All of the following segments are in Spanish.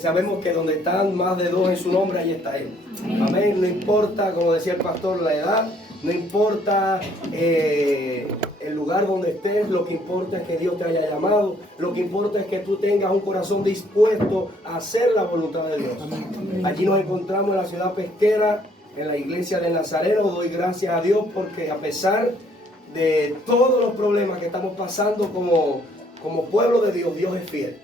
Sabemos que donde están más de dos en su nombre, ahí está Él. Amén. No importa, como decía el pastor, la edad, no importa el lugar donde estés, lo que importa es que Dios te haya llamado, lo que importa es que tú tengas un corazón dispuesto a hacer la voluntad de Dios. Aquí nos encontramos en la ciudad pesquera, en la iglesia del Nazareno. Doy gracias a Dios porque a pesar de todos los problemas que estamos pasando como pueblo de Dios, Dios es fiel.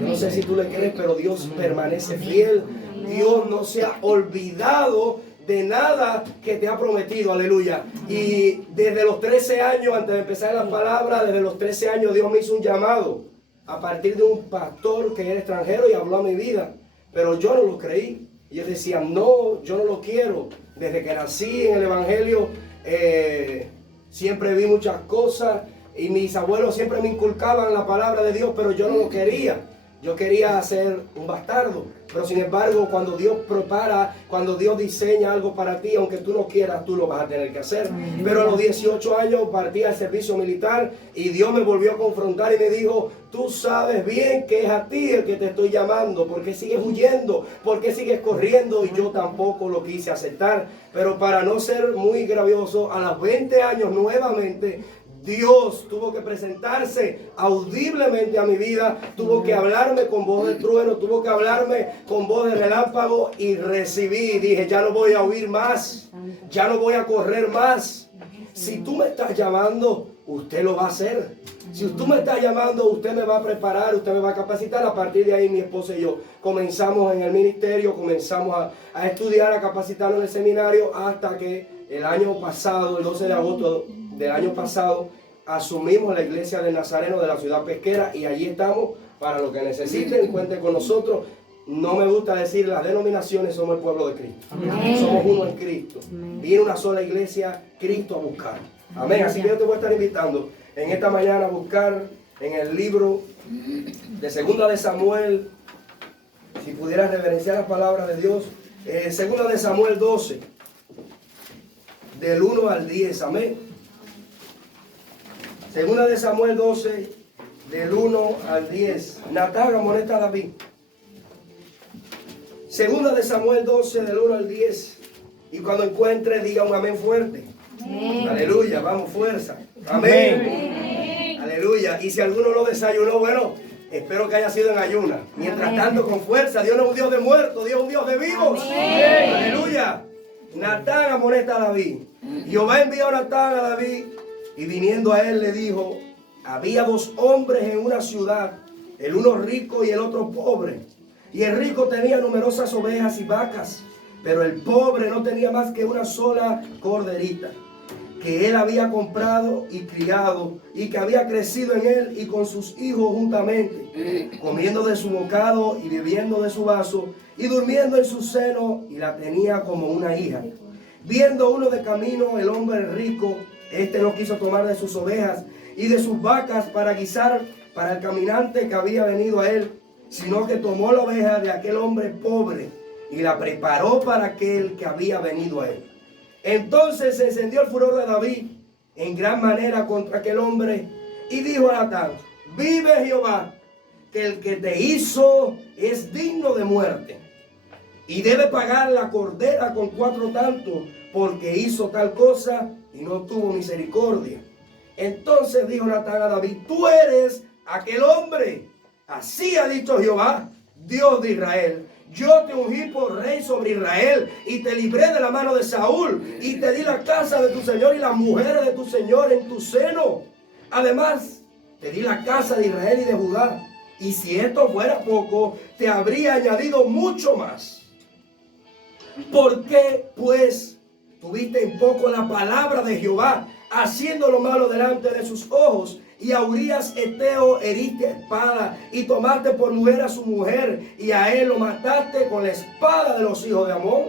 Yo no sé si tú le crees, pero Dios permanece fiel. Dios no se ha olvidado de nada que te ha prometido, aleluya. Y desde los 13 años, antes de empezar la palabra, desde los 13 años Dios me hizo un llamado a partir de un pastor que era extranjero y habló a mi vida. Pero yo no lo creí. Y yo decía, no, yo no lo quiero. Desde que nací en el Evangelio, siempre vi muchas cosas. Y mis abuelos siempre me inculcaban la palabra de Dios, pero yo no lo quería. Yo quería ser un bastardo. Pero sin embargo, cuando Dios prepara, cuando Dios diseña algo para ti, aunque tú no quieras, tú lo vas a tener que hacer. Pero a los 18 años partí al servicio militar y Dios me volvió a confrontar y me dijo, tú sabes bien que es a ti el que te estoy llamando. ¿Por qué sigues huyendo? ¿Por qué sigues corriendo? Y yo tampoco lo quise aceptar. Pero para no ser muy gravioso, a los 20 años nuevamente, Dios tuvo que presentarse audiblemente a mi vida, tuvo que hablarme con voz de trueno, tuvo que hablarme con voz de relámpago y recibí. Dije, ya no voy a huir más, ya no voy a correr más. Si tú me estás llamando, usted lo va a hacer. Si tú me estás llamando, usted me va a preparar, usted me va a capacitar. A partir de ahí mi esposa y yo comenzamos en el ministerio, comenzamos a estudiar, a capacitarnos en el seminario, hasta que el año pasado, el 12 de agosto del año pasado, asumimos la iglesia del Nazareno de la ciudad pesquera y allí estamos para lo que necesiten, cuenten con nosotros. No me gusta decir las denominaciones, somos el pueblo de Cristo. Amén. Somos uno en Cristo. Viene una sola iglesia, Cristo a buscar. Amén. Así que yo te voy a estar invitando en esta mañana a buscar en el libro de Segunda de Samuel, si pudieras reverenciar la palabra de Dios, Segunda de Samuel 12, del 1 al 10, amén. Segunda de Samuel 12, del 1 al 10. Natán amonesta a David. Segunda de Samuel 12, del 1 al 10. Y cuando encuentre, diga un amén fuerte. Amén. Aleluya, vamos, fuerza. Amén. Amén. Aleluya. Y si alguno no desayunó, bueno, espero que haya sido en ayuna. Mientras amén. Tanto, con fuerza. Dios no es un Dios de muertos, Dios es un Dios de vivos. Amén. Aleluya. Natán amonesta a David. Jehová envió a Natán a David. Y viniendo a él le dijo, había dos hombres en una ciudad, el uno rico y el otro pobre. Y el rico tenía numerosas ovejas y vacas, pero el pobre no tenía más que una sola corderita, que él había comprado y criado, y que había crecido en él y con sus hijos juntamente, comiendo de su bocado y bebiendo de su vaso, y durmiendo en su seno, y la tenía como una hija. Viendo uno de camino, el hombre rico, este no quiso tomar de sus ovejas y de sus vacas para guisar para el caminante que había venido a él, sino que tomó la oveja de aquel hombre pobre y la preparó para aquel que había venido a él. Entonces se encendió el furor de David en gran manera contra aquel hombre y dijo a Natán, vive Jehová, que el que te hizo es digno de muerte y debe pagar la cordera con 4 tantos, porque hizo tal cosa y no tuvo misericordia. Entonces dijo Natán a David, tú eres aquel hombre. Así ha dicho Jehová, Dios de Israel. Yo te ungí por rey sobre Israel y te libré de la mano de Saúl y te di la casa de tu señor y las mujeres de tu señor en tu seno. Además, te di la casa de Israel y de Judá. Y si esto fuera poco, te habría añadido mucho más. ¿Por qué, pues, tuviste en poco la palabra de Jehová, haciendo lo malo delante de sus ojos? Y a Urías Eteo heriste a espada, y tomaste por mujer a su mujer, y a él lo mataste con la espada de los hijos de Amón.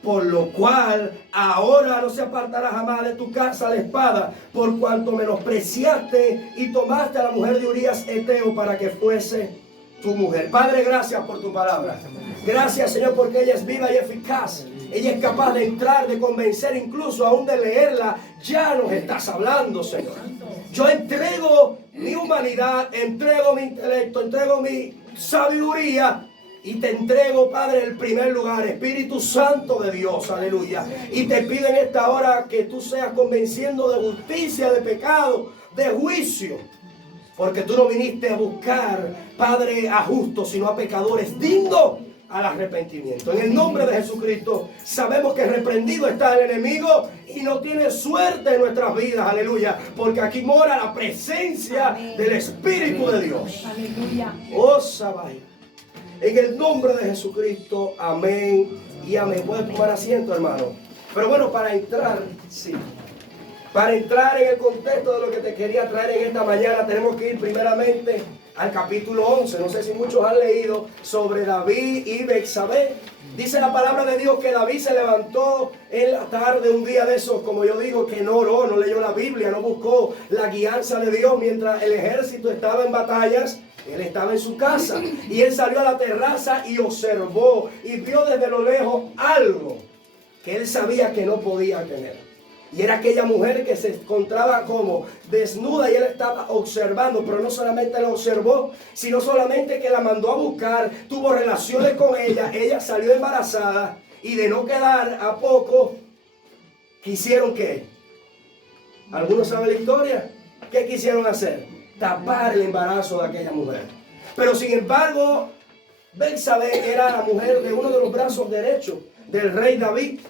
Por lo cual, ahora no se apartará jamás de tu casa la espada, por cuanto menospreciaste y tomaste a la mujer de Urías Eteo para que fuese tu mujer. Padre, gracias por tu palabra. Gracias, Señor, porque ella es viva y eficaz. Ella es capaz de entrar, de convencer, incluso aún de leerla. Ya nos estás hablando, Señor. Yo entrego mi humanidad, entrego mi intelecto, entrego mi sabiduría y te entrego, Padre, el primer lugar, Espíritu Santo de Dios, aleluya. Y te pido en esta hora que tú seas convenciendo de justicia, de pecado, de juicio. Porque tú no viniste a buscar, Padre, a justos, sino a pecadores dignos al arrepentimiento. En el nombre de Jesucristo, sabemos que reprendido está el enemigo y no tiene suerte en nuestras vidas, aleluya. Porque aquí mora la presencia del Espíritu de Dios. Aleluya. Oh, Sabai. En el nombre de Jesucristo, amén y amén. Puedes tomar asiento, hermano. Pero bueno, para entrar en el contexto de lo que te quería traer en esta mañana, tenemos que ir primeramente al capítulo 11. No sé si muchos han leído sobre David y Betsabé. Dice la palabra de Dios que David se levantó en la tarde, un día de esos, como yo digo, que no oró, no leyó la Biblia, no buscó la guianza de Dios mientras el ejército estaba en batallas. Él estaba en su casa y él salió a la terraza y observó y vio desde lo lejos algo que él sabía que no podía tener. Y era aquella mujer que se encontraba como desnuda y él estaba observando, pero no solamente la observó, sino solamente que la mandó a buscar, tuvo relaciones con ella, ella salió embarazada y de no quedar a poco, ¿quisieron qué? ¿Algunos saben la historia? ¿Qué quisieron hacer? Tapar el embarazo de aquella mujer. Pero sin embargo, Betsabé era la mujer de uno de los brazos derechos del rey David.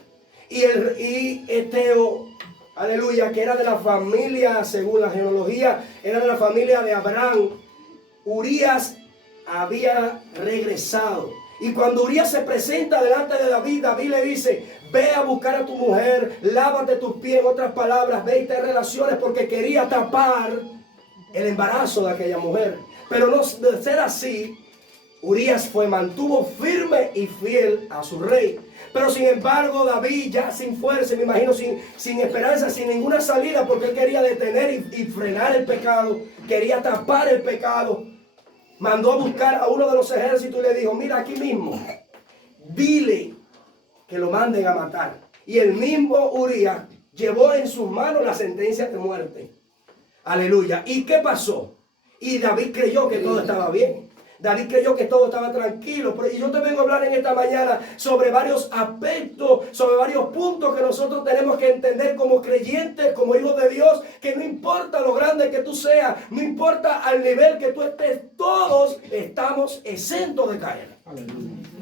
Y Eteo, aleluya, que era de la familia, según la genealogía, era de la familia de Abraham. Urías había regresado. Y cuando Urías se presenta delante de David, David le dice: ve a buscar a tu mujer, lávate tus pies, en otras palabras, ve y ten relaciones, porque quería tapar el embarazo de aquella mujer. Pero no de ser así, Urías mantuvo firme y fiel a su rey. Pero sin embargo, David, ya sin fuerza, me imagino sin esperanza, sin ninguna salida, porque él quería detener y frenar el pecado, quería tapar el pecado, mandó a buscar a uno de los ejércitos y le dijo: mira, aquí mismo, dile que lo manden a matar. Y el mismo Urías llevó en sus manos la sentencia de muerte. Aleluya. ¿Y qué pasó? Y David creyó que todo estaba bien. David creyó que todo estaba tranquilo. Y yo te vengo a hablar en esta mañana sobre varios aspectos, sobre varios puntos que nosotros tenemos que entender como creyentes, como hijos de Dios, que no importa lo grande que tú seas, no importa al nivel que tú estés, todos estamos exentos de caer.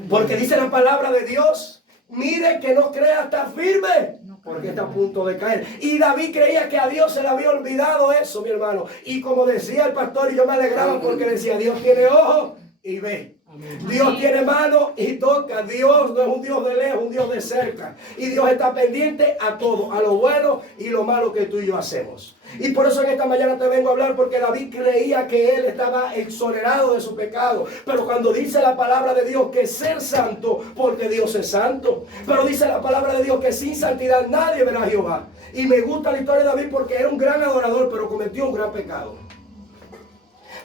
Porque dice la palabra de Dios: mire que no crea estar firme, porque está a punto de caer. Y David creía que a Dios se le había olvidado eso, mi hermano. Y como decía el pastor, y yo me alegraba porque decía: Dios tiene ojos y ve. Dios tiene mano y toca. Dios no es un Dios de lejos, un Dios de cerca. Y Dios está pendiente a todo, a lo bueno y lo malo que tú y yo hacemos. Y por eso en esta mañana te vengo a hablar, porque David creía que él estaba exonerado de su pecado. Pero cuando dice la palabra de Dios que ser santo, porque Dios es santo. Pero dice la palabra de Dios que sin santidad nadie verá a Jehová. Y me gusta la historia de David porque era un gran adorador, pero cometió un gran pecado.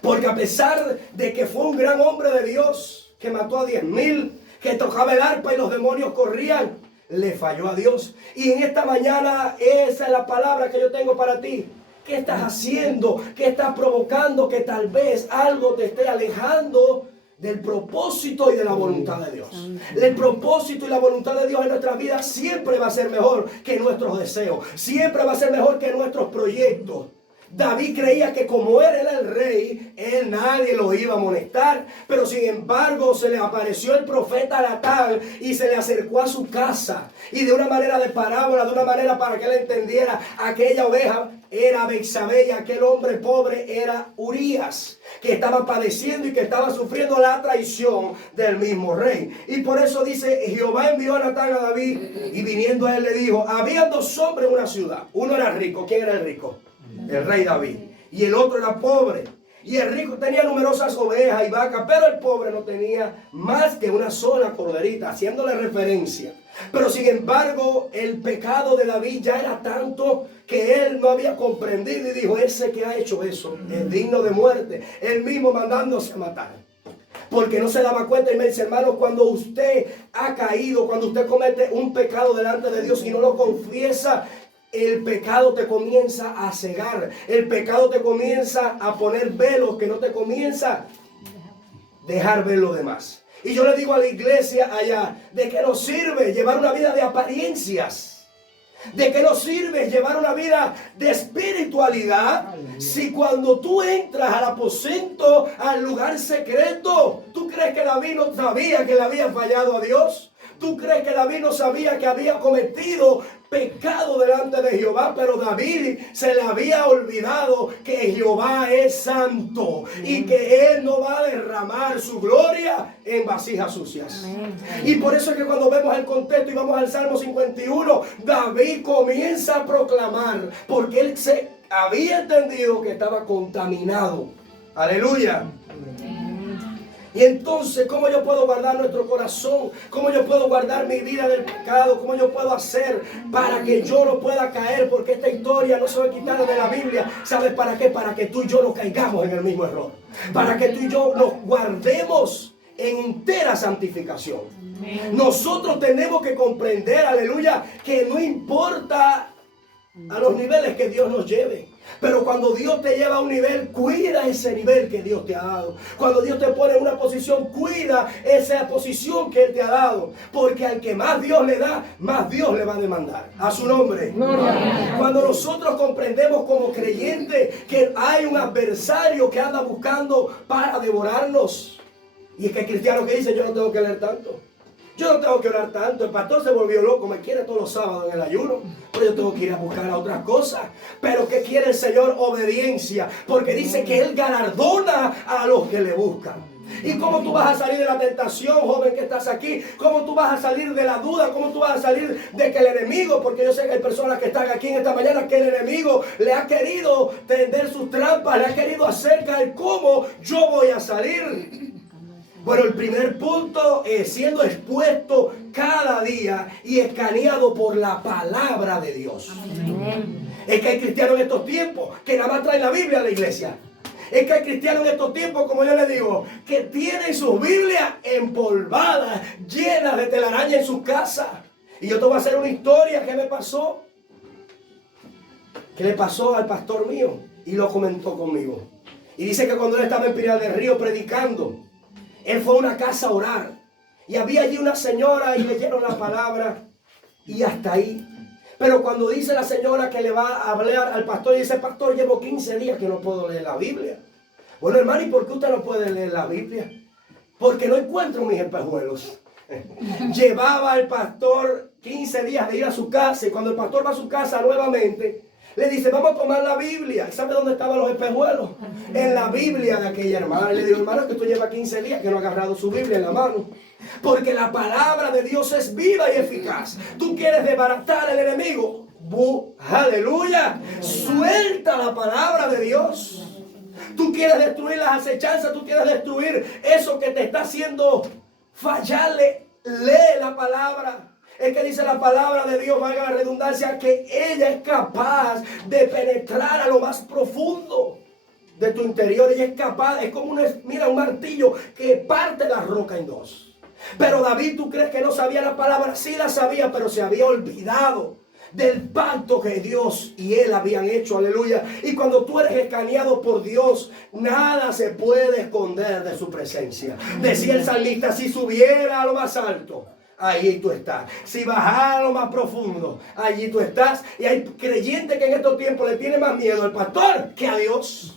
Porque a pesar de que fue un gran hombre de Dios, que mató a 10,000, que tocaba el arpa y los demonios corrían, le falló a Dios. Y en esta mañana esa es la palabra que yo tengo para ti. ¿Qué estás haciendo? ¿Qué estás provocando? Que tal vez algo te esté alejando del propósito y de la voluntad de Dios. El propósito y la voluntad de Dios en nuestras vidas siempre va a ser mejor que nuestros deseos. Siempre va a ser mejor que nuestros proyectos. David creía que como él era el rey, nadie lo iba a molestar. Pero sin embargo se le apareció el profeta Natán y se le acercó a su casa. Y de una manera de parábola, de una manera para que él entendiera, aquella oveja era Betsabé y aquel hombre pobre era Urías, que estaba padeciendo y que estaba sufriendo la traición del mismo rey. Y por eso dice: Jehová envió a Natán a David, y viniendo a él le dijo: había dos hombres en una ciudad. Uno era rico. ¿Quién era el rico? El rey David. Y el otro era pobre. Y el rico tenía numerosas ovejas y vacas, pero el pobre no tenía más que una sola corderita, haciéndole referencia. Pero sin embargo, el pecado de David ya era tanto que él no había comprendido y dijo: ese que ha hecho eso es digno de muerte. Él mismo mandándose a matar. Porque no se daba cuenta. Y me dice: hermano, cuando usted ha caído, cuando usted comete un pecado delante de Dios y no lo confiesa, el pecado te comienza a cegar. El pecado te comienza a poner velos que no te comienza a dejar ver lo demás. Y yo le digo a la iglesia allá, ¿de qué nos sirve llevar una vida de apariencias? ¿De qué nos sirve llevar una vida de espiritualidad si cuando tú entras al aposento, al lugar secreto, tú crees que David no sabía que le había fallado a Dios? ¿Tú crees que David no sabía que había cometido pecado delante de Jehová? Pero David se le había olvidado que Jehová es santo y que Él no va a derramar su gloria en vasijas sucias. Y por eso es que cuando vemos el contexto y vamos al Salmo 51, David comienza a proclamar, porque él se había entendido que estaba contaminado. Aleluya. Y entonces, ¿cómo yo puedo guardar nuestro corazón? ¿Cómo yo puedo guardar mi vida del pecado? ¿Cómo yo puedo hacer para que yo no pueda caer? Porque esta historia no se va a quitar de la Biblia. ¿Sabes para qué? Para que tú y yo no caigamos en el mismo error. Para que tú y yo nos guardemos en entera santificación. Nosotros tenemos que comprender, aleluya, que no importa a los niveles que Dios nos lleve. Pero cuando Dios te lleva a un nivel, cuida ese nivel que Dios te ha dado. Cuando Dios te pone en una posición, cuida esa posición que Él te ha dado. Porque al que más Dios le da, más Dios le va a demandar. A su nombre. Cuando nosotros comprendemos como creyentes que hay un adversario que anda buscando para devorarnos. Y es que hay cristianos que dicen, yo no tengo que leer tanto. Yo no tengo que orar tanto. El pastor se volvió loco, me quiere todos los sábados en el ayuno. Pero yo tengo que ir a buscar a otras cosas. Pero ¿qué quiere el Señor? Obediencia. Porque dice que Él galardona a los que le buscan. ¿Y cómo tú vas a salir de la tentación, joven que estás aquí? ¿Cómo tú vas a salir de la duda? ¿Cómo tú vas a salir de que el enemigo, porque yo sé que hay personas que están aquí en esta mañana, que el enemigo le ha querido tender sus trampas, le ha querido hacer caer? ¿Cómo yo voy a salir? Bueno, el primer punto es siendo expuesto cada día y escaneado por la palabra de Dios. Amén. Es que hay cristianos en estos tiempos que nada más traen la Biblia a la iglesia. Es que hay cristianos en estos tiempos, como yo les digo, que tienen sus Biblias empolvadas, llenas de telaraña en sus casas. Y yo te voy a hacer una historia que me pasó. Que le pasó al pastor mío y lo comentó conmigo. Y dice que cuando él estaba en Pinar del Río predicando, él fue a una casa a orar y había allí una señora y leyeron la palabra y hasta ahí. Pero cuando dice la señora que le va a hablar al pastor, y dice, pastor, llevo 15 días que no puedo leer la Biblia. Bueno, hermano, ¿y por qué usted no puede leer la Biblia? Porque no encuentro mis espejuelos. Llevaba el pastor 15 días de ir a su casa y cuando el pastor va a su casa nuevamente, le dice, vamos a tomar la Biblia. ¿Sabe dónde estaban los espejuelos? En la Biblia de aquella hermana. Le digo, hermano, que tú llevas 15 días que no ha agarrado su Biblia en la mano. Porque la palabra de Dios es viva y eficaz. Tú quieres desbaratar al enemigo. Aleluya. Suelta la palabra de Dios. Tú quieres destruir las acechanzas. Tú quieres destruir eso que te está haciendo fallarle. Lee la palabra. Es que dice la palabra de Dios, valga la redundancia, que ella es capaz de penetrar a lo más profundo de tu interior. Ella es capaz, es como un martillo que parte la roca en dos. Pero David, ¿tú crees que no sabía la palabra? Sí la sabía, pero se había olvidado del pacto que Dios y él habían hecho, aleluya. Y cuando tú eres escaneado por Dios, nada se puede esconder de su presencia. Decía el salmista, si subiera a lo más alto, allí tú estás. Si bajara a lo más profundo, allí tú estás. Y hay creyentes que en estos tiempos le tienen más miedo al pastor que a Dios.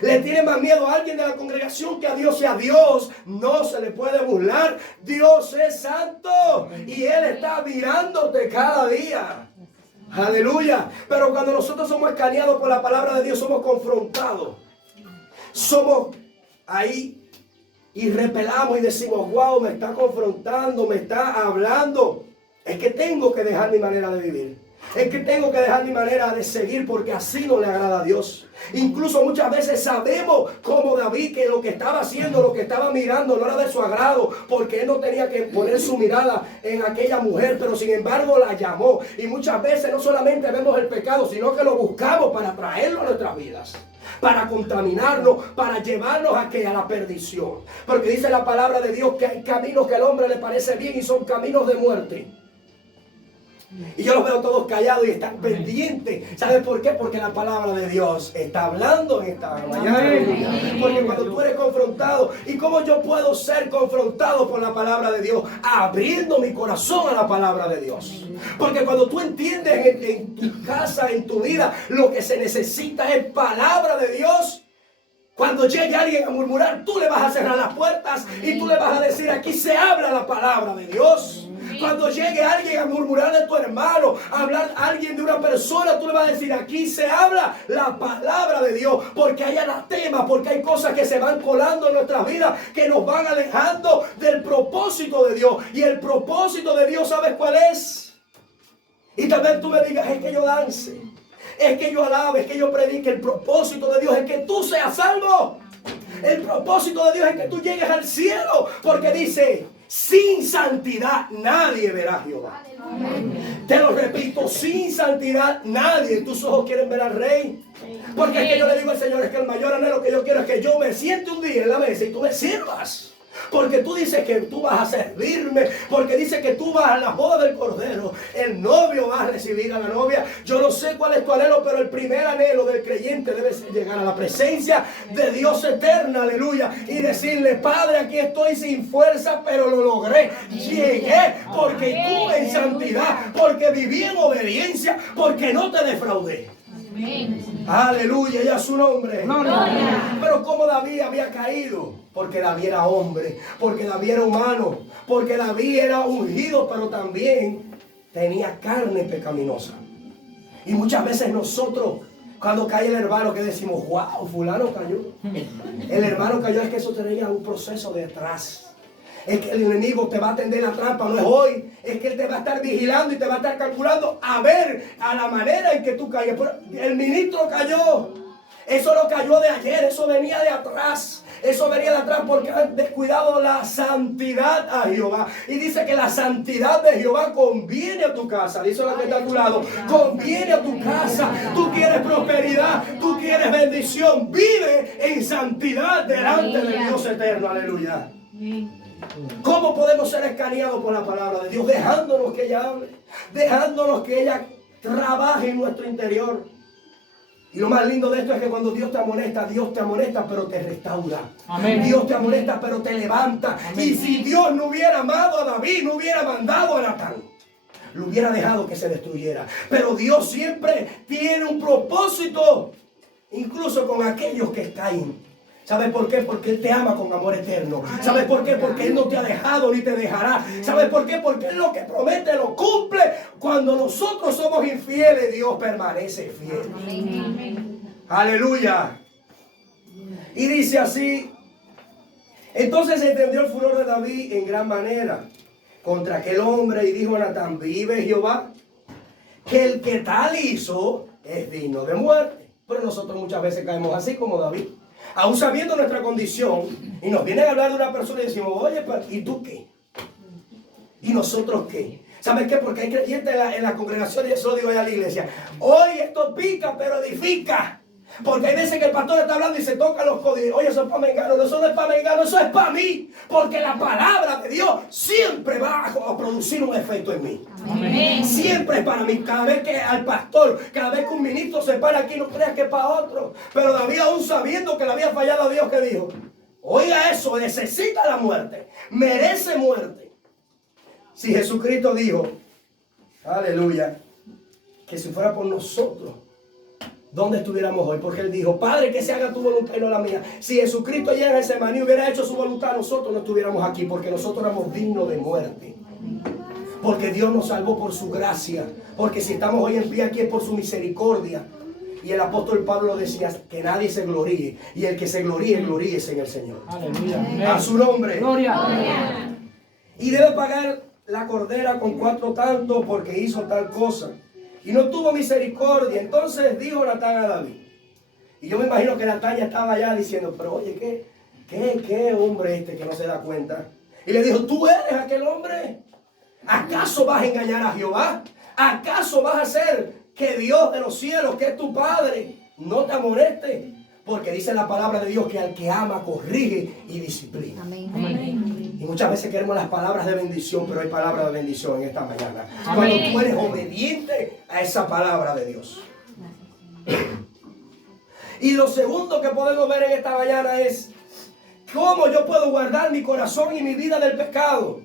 Le tiene más miedo a alguien de la congregación que a Dios. Y a Dios no se le puede burlar. Dios es santo y Él está mirándote cada día. Aleluya. Pero cuando nosotros somos escaneados por la palabra de Dios, somos confrontados. Somos ahí y repelamos y decimos, wow, me está confrontando, me está hablando. Es que tengo que dejar mi manera de vivir. Es que tengo que dejar mi manera de seguir porque así no le agrada a Dios. Incluso muchas veces sabemos como David que lo que estaba haciendo, lo que estaba mirando no era de su agrado, porque él no tenía que poner su mirada en aquella mujer, pero sin embargo la llamó. Y muchas veces no solamente vemos el pecado, sino que lo buscamos para traerlo a nuestras vidas, para contaminarnos, para llevarnos a la perdición. Porque dice la palabra de Dios que hay caminos que al hombre le parece bien y son caminos de muerte. Y yo los veo todos callados y están pendientes. ¿Sabes por qué? Porque la palabra de Dios está hablando en esta mañana. Porque cuando tú eres confrontado, ¿y cómo yo puedo ser confrontado por la palabra de Dios? Abriendo mi corazón a la palabra de Dios. Porque cuando tú entiendes en tu casa, en tu vida, lo que se necesita es palabra de Dios. Cuando llegue alguien a murmurar, tú le vas a cerrar las puertas y tú le vas a decir, aquí se habla la palabra de Dios. Cuando llegue alguien a murmurar de tu hermano, a hablar a alguien de una persona, tú le vas a decir, aquí se habla la palabra de Dios. Porque hay anatemas, porque hay cosas que se van colando en nuestras vidas, que nos van alejando del propósito de Dios. Y el propósito de Dios, ¿sabes cuál es? Y también tú me digas, es que yo dance, es que yo alabe, es que yo predique. El propósito de Dios es que tú seas salvo. El propósito de Dios es que tú llegues al cielo. Porque dice, sin santidad nadie verá a Jehová. Te lo repito, sin santidad nadie. Tus ojos quieren ver al Rey. Porque es que yo le digo al Señor, es que el mayor anhelo que yo quiero es que yo me siente un día en la mesa y tú me sirvas. Porque tú dices que tú vas a servirme. Porque dices que tú vas a la boda del Cordero. El novio va a recibir a la novia. Yo no sé cuál es tu anhelo, pero el primer anhelo del creyente debe ser llegar a la presencia de Dios eterna, aleluya, y decirle, Padre, aquí estoy sin fuerza, pero lo logré. Llegué porque estuve en santidad, porque viví en obediencia, porque no te defraudé. Aleluya, y a su nombre. Gloria. Pero como David había caído, porque David era hombre, porque David era humano, porque David era ungido, pero también tenía carne pecaminosa. Y muchas veces nosotros, cuando cae el hermano, que decimos, wow, fulano cayó. El hermano cayó, es que eso tenía un proceso detrás. Es que el enemigo te va a tender la trampa, no es hoy. Es que él te va a estar vigilando y te va a estar calculando a ver a la manera en que tú caigas. Pero el ministro cayó. Eso no cayó de ayer, eso venía de atrás. Eso venía de atrás porque han descuidado la santidad a Jehová. Y dice que la santidad de Jehová conviene a tu casa. Dice la que está a tu lado. Conviene a tu casa. Tú quieres prosperidad, tú quieres bendición. Vive en santidad delante del Dios eterno. Aleluya. ¿Cómo podemos ser escaneados por la palabra de Dios? Dejándonos que ella hable, dejándonos que ella trabaje en nuestro interior. Y lo más lindo de esto es que cuando Dios te amonesta, pero te restaura. Amén. Dios te amonesta, pero te levanta. Amén. Y si Dios no hubiera amado a David, no hubiera mandado a Natán, lo hubiera dejado que se destruyera. Pero Dios siempre tiene un propósito, incluso con aquellos que caen. ¿Sabes por qué? Porque Él te ama con amor eterno. ¿Sabes por qué? Porque Él no te ha dejado ni te dejará. ¿Sabes por qué? Porque Él lo que promete lo cumple. Cuando nosotros somos infieles, Dios permanece fiel. Amén. Aleluya. Y dice así. Entonces se entendió el furor de David en gran manera contra aquel hombre y dijo a Natán, vive Jehová, que el que tal hizo es digno de muerte. Pero nosotros muchas veces caemos así como David. Aún sabiendo nuestra condición, y nos vienen a hablar de una persona y decimos, oye, ¿y tú qué? ¿Y nosotros qué? ¿Sabes qué? Porque hay creyentes en la congregación, y eso lo digo allá a la iglesia. Hoy esto pica, pero edifica. Porque hay veces que el pastor está hablando y se toca los codos. Oye, eso es para mengano, eso no es para mengano, eso es para mí. Porque la palabra de Dios siempre va a producir un efecto en mí. Amén. Siempre es para mí. Cada vez que al pastor, cada vez que un ministro se para aquí, no creas que es para otro. Pero David, aún sabiendo que le había fallado a Dios, que dijo, oiga eso, necesita la muerte, merece muerte. Si Jesucristo dijo, aleluya, que si fuera por nosotros, ¿dónde estuviéramos hoy? Porque Él dijo, Padre, que se haga tu voluntad y no la mía. Si Jesucristo allá en ese maní hubiera hecho su voluntad, nosotros no estuviéramos aquí, porque nosotros éramos dignos de muerte. Porque Dios nos salvó por su gracia. Porque si estamos hoy en pie aquí es por su misericordia. Y el apóstol Pablo decía que nadie se gloríe. Y el que se gloríe, gloríese en el Señor. Aleluya. A su nombre. Gloria. Y debe pagar la cordera con 4 tantos porque hizo tal cosa. Y no tuvo misericordia. Entonces dijo Natán a David. Y yo me imagino que Natán ya estaba allá diciendo, pero oye, ¿qué hombre este que no se da cuenta? Y le dijo, ¿tú eres aquel hombre? ¿Acaso vas a engañar a Jehová? ¿Acaso vas a hacer que Dios de los cielos, que es tu Padre, no te amoneste? Porque dice la palabra de Dios que al que ama corrige y disciplina. Amén. Y muchas veces queremos las palabras de bendición, pero hay palabras de bendición en esta mañana. Amén. Cuando tú eres obediente a esa palabra de Dios. Y lo segundo que podemos ver en esta mañana es cómo yo puedo guardar mi corazón y mi vida del pecado,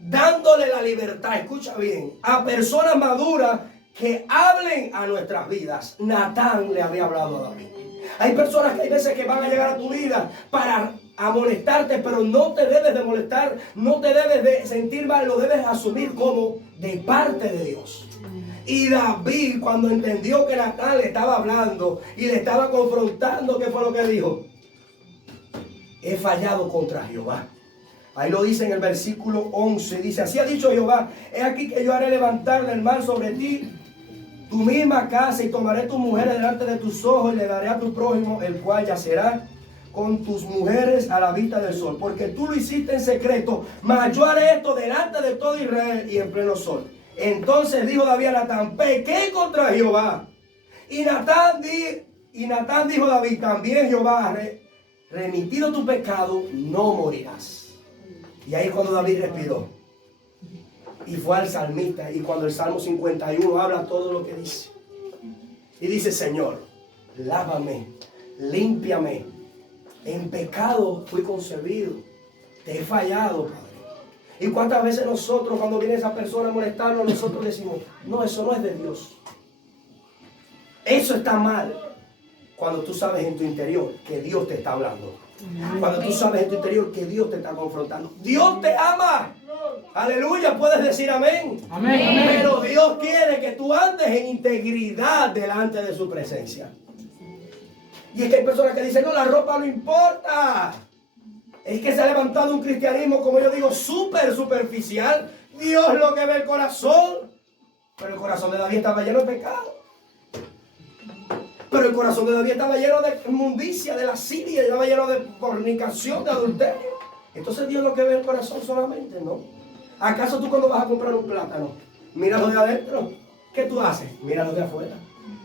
dándole la libertad, escucha bien, a personas maduras que hablen a nuestras vidas. Natán le había hablado a David. Hay personas que hay veces que van a llegar a tu vida para amonestarte, pero no te debes de molestar, no te debes de sentir mal, lo debes asumir como de parte de Dios. Y David, cuando entendió que Natán le estaba hablando y le estaba confrontando, ¿qué fue lo que dijo? He fallado contra Jehová. Ahí lo dice en el versículo 11. Dice, así ha dicho Jehová, he aquí que yo haré levantar del mal sobre ti tu misma casa y tomaré tus mujeres delante de tus ojos y le daré a tu prójimo, el cual yacerá con tus mujeres a la vista del sol. Porque tú lo hiciste en secreto, mas yo haré esto delante de todo Israel y en pleno sol. Entonces dijo David a Natán, pequé contra Jehová. Y Natán dijo a David, también Jehová ha remitido tu pecado, no morirás. Y ahí es cuando David respiró. Y fue al salmista. Y cuando el Salmo 51 habla todo lo que dice. Y dice, Señor, lávame, límpiame. En pecado fui concebido. Te he fallado, Padre. Y cuántas veces nosotros, cuando viene esa persona a molestarnos, nosotros decimos, no, eso no es de Dios. Eso está mal. Cuando tú sabes en tu interior que Dios te está hablando. Cuando tú sabes en tu interior que Dios te está confrontando. Dios te ama. Aleluya, puedes decir amén. Amén. Pero Dios quiere que tú andes en integridad delante de su presencia. Y es que hay personas que dicen, no, la ropa no importa. Es que se ha levantado un cristianismo, como yo digo, súper superficial. Dios lo que ve el corazón. Pero el corazón de David estaba lleno de pecado. Pero el corazón de David estaba lleno de inmundicia, de lascivia, estaba lleno de fornicación, de adulterio. Entonces Dios lo que ve el corazón solamente, ¿no? ¿Acaso tú cuando vas a comprar un plátano, míralo de adentro? ¿Qué tú haces? Míralo de afuera.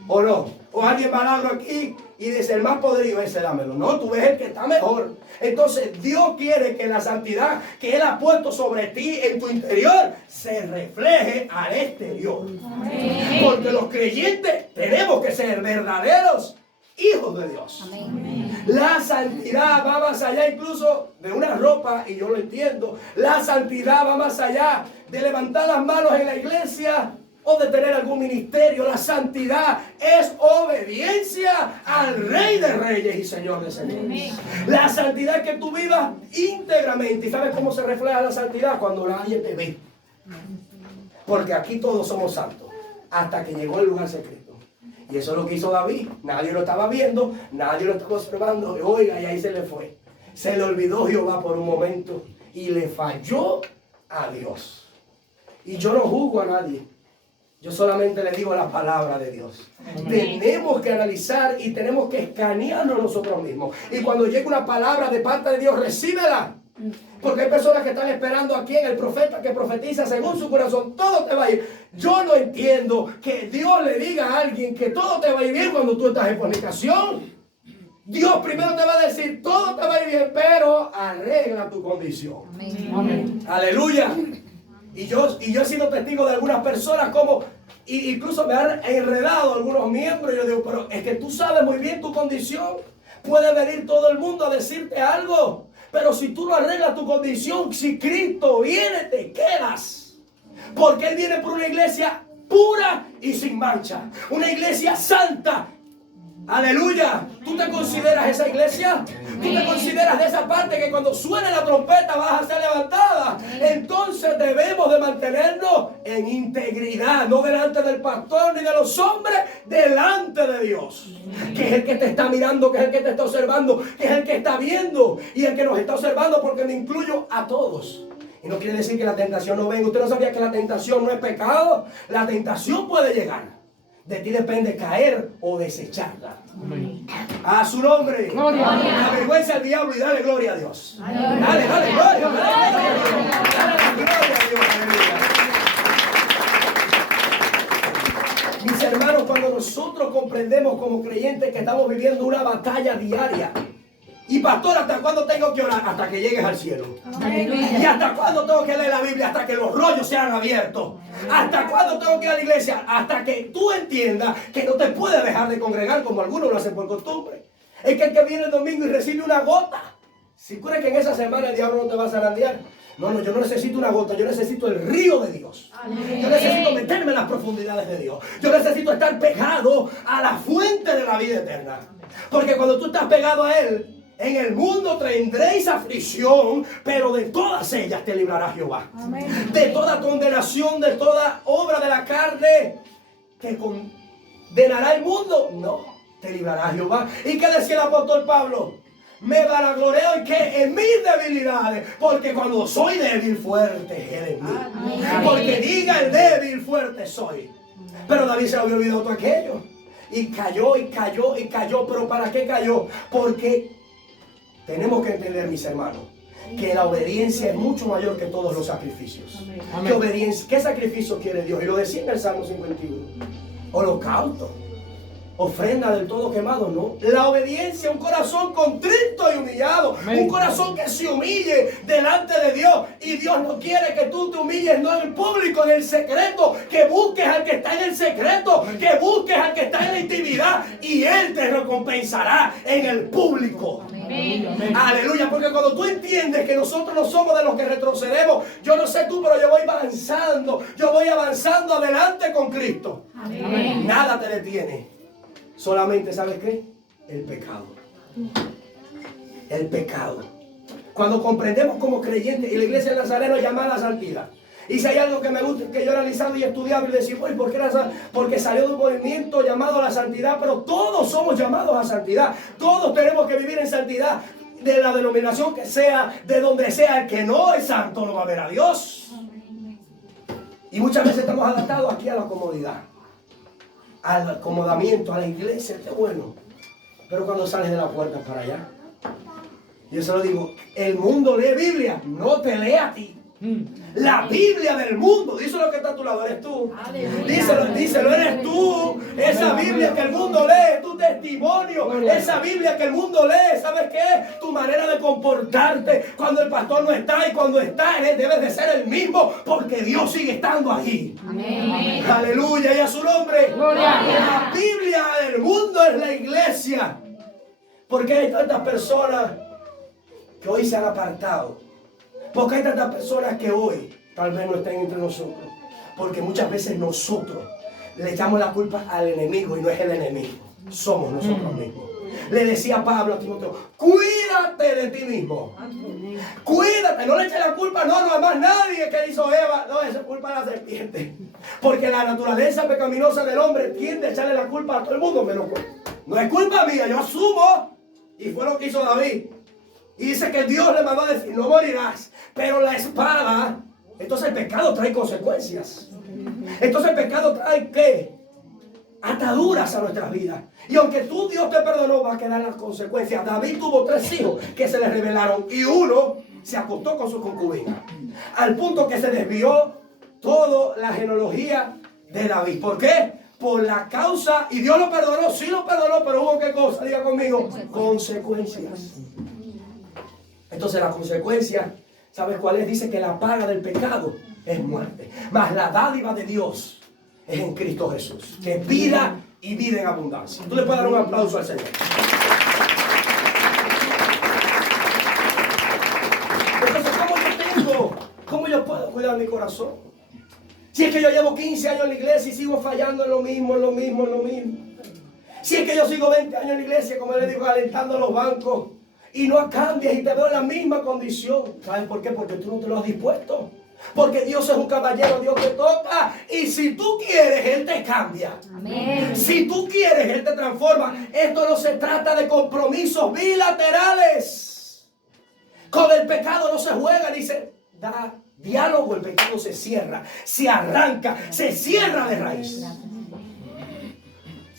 ¿O no? O alguien va al agro aquí y dice, el más podrido, ese dámelo. No, tú ves el que está mejor. Entonces Dios quiere que la santidad que Él ha puesto sobre ti en tu interior se refleje al exterior. Amén. Porque los creyentes tenemos que ser verdaderos hijos de Dios. Amén. La santidad va más allá incluso de una ropa, y yo lo entiendo. La santidad va más allá de levantar las manos en la iglesia o de tener algún ministerio. La santidad es obediencia al Rey de Reyes y Señor de Señores. La santidad es que tú vivas íntegramente. ¿Y sabes cómo se refleja la santidad? Cuando nadie te ve. Porque aquí todos somos santos hasta que llegó el lugar secreto. Y eso es lo que hizo David. Nadie lo estaba viendo, nadie lo estaba observando. Y oiga, y ahí se le fue. Se le olvidó Jehová por un momento y le falló a Dios. Y yo no juzgo a nadie. Yo solamente le digo la palabra de Dios. Amén. Tenemos que analizar y tenemos que escanearnos nosotros mismos. Y cuando llegue una palabra de parte de Dios, recíbela. Porque hay personas que están esperando aquí en el profeta que profetiza según su corazón. Todo te va a ir. Yo no entiendo que Dios le diga a alguien que todo te va a ir bien cuando tú estás en fornicación. Dios primero te va a decir, todo te va a ir bien, pero arregla tu condición. Amén. Amén. Aleluya. Y yo he sido testigo de algunas personas como, incluso me han enredado algunos miembros. Y yo digo, pero es que tú sabes muy bien tu condición. Puede venir todo el mundo a decirte algo. Pero si tú no arreglas tu condición, si Cristo viene, te quedas. Porque Él viene por una iglesia pura y sin mancha. Una iglesia santa. Aleluya. ¿Tú te consideras esa iglesia? ¿Tú te consideras de esa parte que cuando suene la trompeta vas a ser levantada? Entonces debemos de mantenernos en integridad, no delante del pastor ni de los hombres, delante de Dios, que es el que te está mirando, que es el que te está observando, que es el que está viendo y el que nos está observando, porque me incluyo a todos. Y no quiere decir que la tentación no venga. ¿Usted no sabía que la tentación no es pecado? La tentación puede llegar. De ti depende caer o desecharla. Amén. A su nombre. Gloria. Avergüenza al diablo y dale gloria a Dios. Dale, gloria. Dale gloria a Dios. Mis hermanos, cuando nosotros comprendemos comprendemos como creyentes que estamos viviendo una batalla diaria. Y pastor, ¿hasta cuándo tengo que orar? Hasta que llegues al cielo. ¿Y hasta cuándo tengo que leer la Biblia? Hasta que los rollos sean abiertos. ¿Hasta cuándo tengo que ir a la iglesia? Hasta que tú entiendas que no te puedes dejar de congregar como algunos lo hacen por costumbre. Es que el que viene el domingo y recibe una gota, si tú crees que en esa semana el diablo no te va a zarandear. No, yo no necesito una gota, yo necesito el río de Dios. Yo necesito meterme en las profundidades de Dios. Yo necesito estar pegado a la fuente de la vida eterna. Porque cuando tú estás pegado a Él, en el mundo tendréis aflicción, pero de todas ellas te librará Jehová. Amén. De toda condenación, de toda obra de la carne que condenará el mundo, no, te librará Jehová. ¿Y qué decía el apóstol Pablo? Me vanagloreo y que en mis debilidades, porque cuando soy débil, fuerte es Él en mí. Amén. Porque diga el débil, fuerte soy. Pero David se había olvidado todo aquello. Y cayó, y cayó, y cayó. ¿Pero para qué cayó? Porque tenemos que entender, mis hermanos, que la obediencia es mucho mayor que todos los sacrificios. Amén. ¿Qué obediencia? ¿Qué sacrificio quiere Dios? Y lo decía en el Salmo 51. Holocausto. Ofrenda del todo quemado, no. La obediencia, un corazón contrito y humillado. Amén. Un corazón que se humille delante de Dios. Y Dios no quiere que tú te humilles, no en el público, en el secreto. Que busques al que está en el secreto. Amén. Que busques al que está en la intimidad. Y Él te recompensará en el público. Amén. Amén. Aleluya, porque cuando tú entiendes que nosotros no somos de los que retrocedemos, yo no sé tú, pero yo voy avanzando adelante con Cristo. Amén. Nada te detiene. Solamente, ¿sabes qué? El pecado. El pecado. Cuando comprendemos como creyentes, y la iglesia de Nazareno llama a la santidad. Y si hay algo que me gusta, que yo he analizado y estudiado y decir, ¿por qué porque salió de un movimiento llamado a la santidad? Pero todos somos llamados a santidad. Todos tenemos que vivir en santidad. De la denominación que sea, de donde sea, el que no es santo no va a ver a Dios. Y muchas veces estamos adaptados aquí a la comodidad, al acomodamiento, a la iglesia, qué bueno. Pero cuando sales de la puerta para allá, yo se lo digo, el mundo lee Biblia, no te lee a ti. La Biblia del mundo, díselo que está a tu lado, eres tú. Díselo, eres tú. Esa Biblia que el mundo lee, tu testimonio. Esa Biblia que el mundo lee, ¿sabes qué? Tu manera de comportarte cuando el pastor no está y cuando está, debes de ser el mismo porque Dios sigue estando allí. Amén. Aleluya, y a su nombre. La Biblia del mundo es la iglesia. Porque hay tantas personas que hoy se han apartado. Porque hay tantas personas que hoy tal vez no estén entre nosotros. Porque muchas veces nosotros le echamos la culpa al enemigo y no es el enemigo. Somos nosotros mismos. Le decía Pablo a Timoteo, cuídate de ti mismo. Cuídate, no le eches la culpa no a más nadie que hizo Eva. No, esa es culpa de la serpiente. Porque la naturaleza pecaminosa del hombre tiende a echarle la culpa a todo el mundo menos culpa. No es culpa mía, yo asumo. Y fue lo que hizo David. Y dice que Dios le mandó a decir, no morirás. Pero la espada, entonces el pecado trae consecuencias. Entonces el pecado trae ¿qué? Ataduras a nuestras vidas. Y aunque tú Dios te perdonó, va a quedar las consecuencias. David tuvo 3 hijos que se le rebelaron. Y uno se acostó con su concubina. Al punto que se desvió toda la genealogía de David. ¿Por qué? Por la causa, y Dios lo perdonó, sí lo perdonó, pero hubo ¿qué cosa? Diga conmigo, consecuencias. Entonces la consecuencia, ¿sabes cuál es? Dice que la paga del pecado es muerte. Mas la dádiva de Dios es en Cristo Jesús, que es vida y vida en abundancia. Tú le puedes dar un aplauso al Señor. Entonces, ¿cómo yo puedo cuidar mi corazón? Si es que yo llevo 15 años en la iglesia y sigo fallando en lo mismo. Si es que yo sigo 20 años en la iglesia, como le digo, alentando los bancos, y no cambias y te veo en la misma condición. ¿Saben por qué? Porque tú no te lo has dispuesto. Porque Dios es un caballero, Dios te toca. Y si tú quieres, Él te cambia. Amén. Si tú quieres, Él te transforma. Esto no se trata de compromisos bilaterales. Con el pecado no se juega ni se da diálogo. El pecado se cierra, se arranca, se cierra de raíz.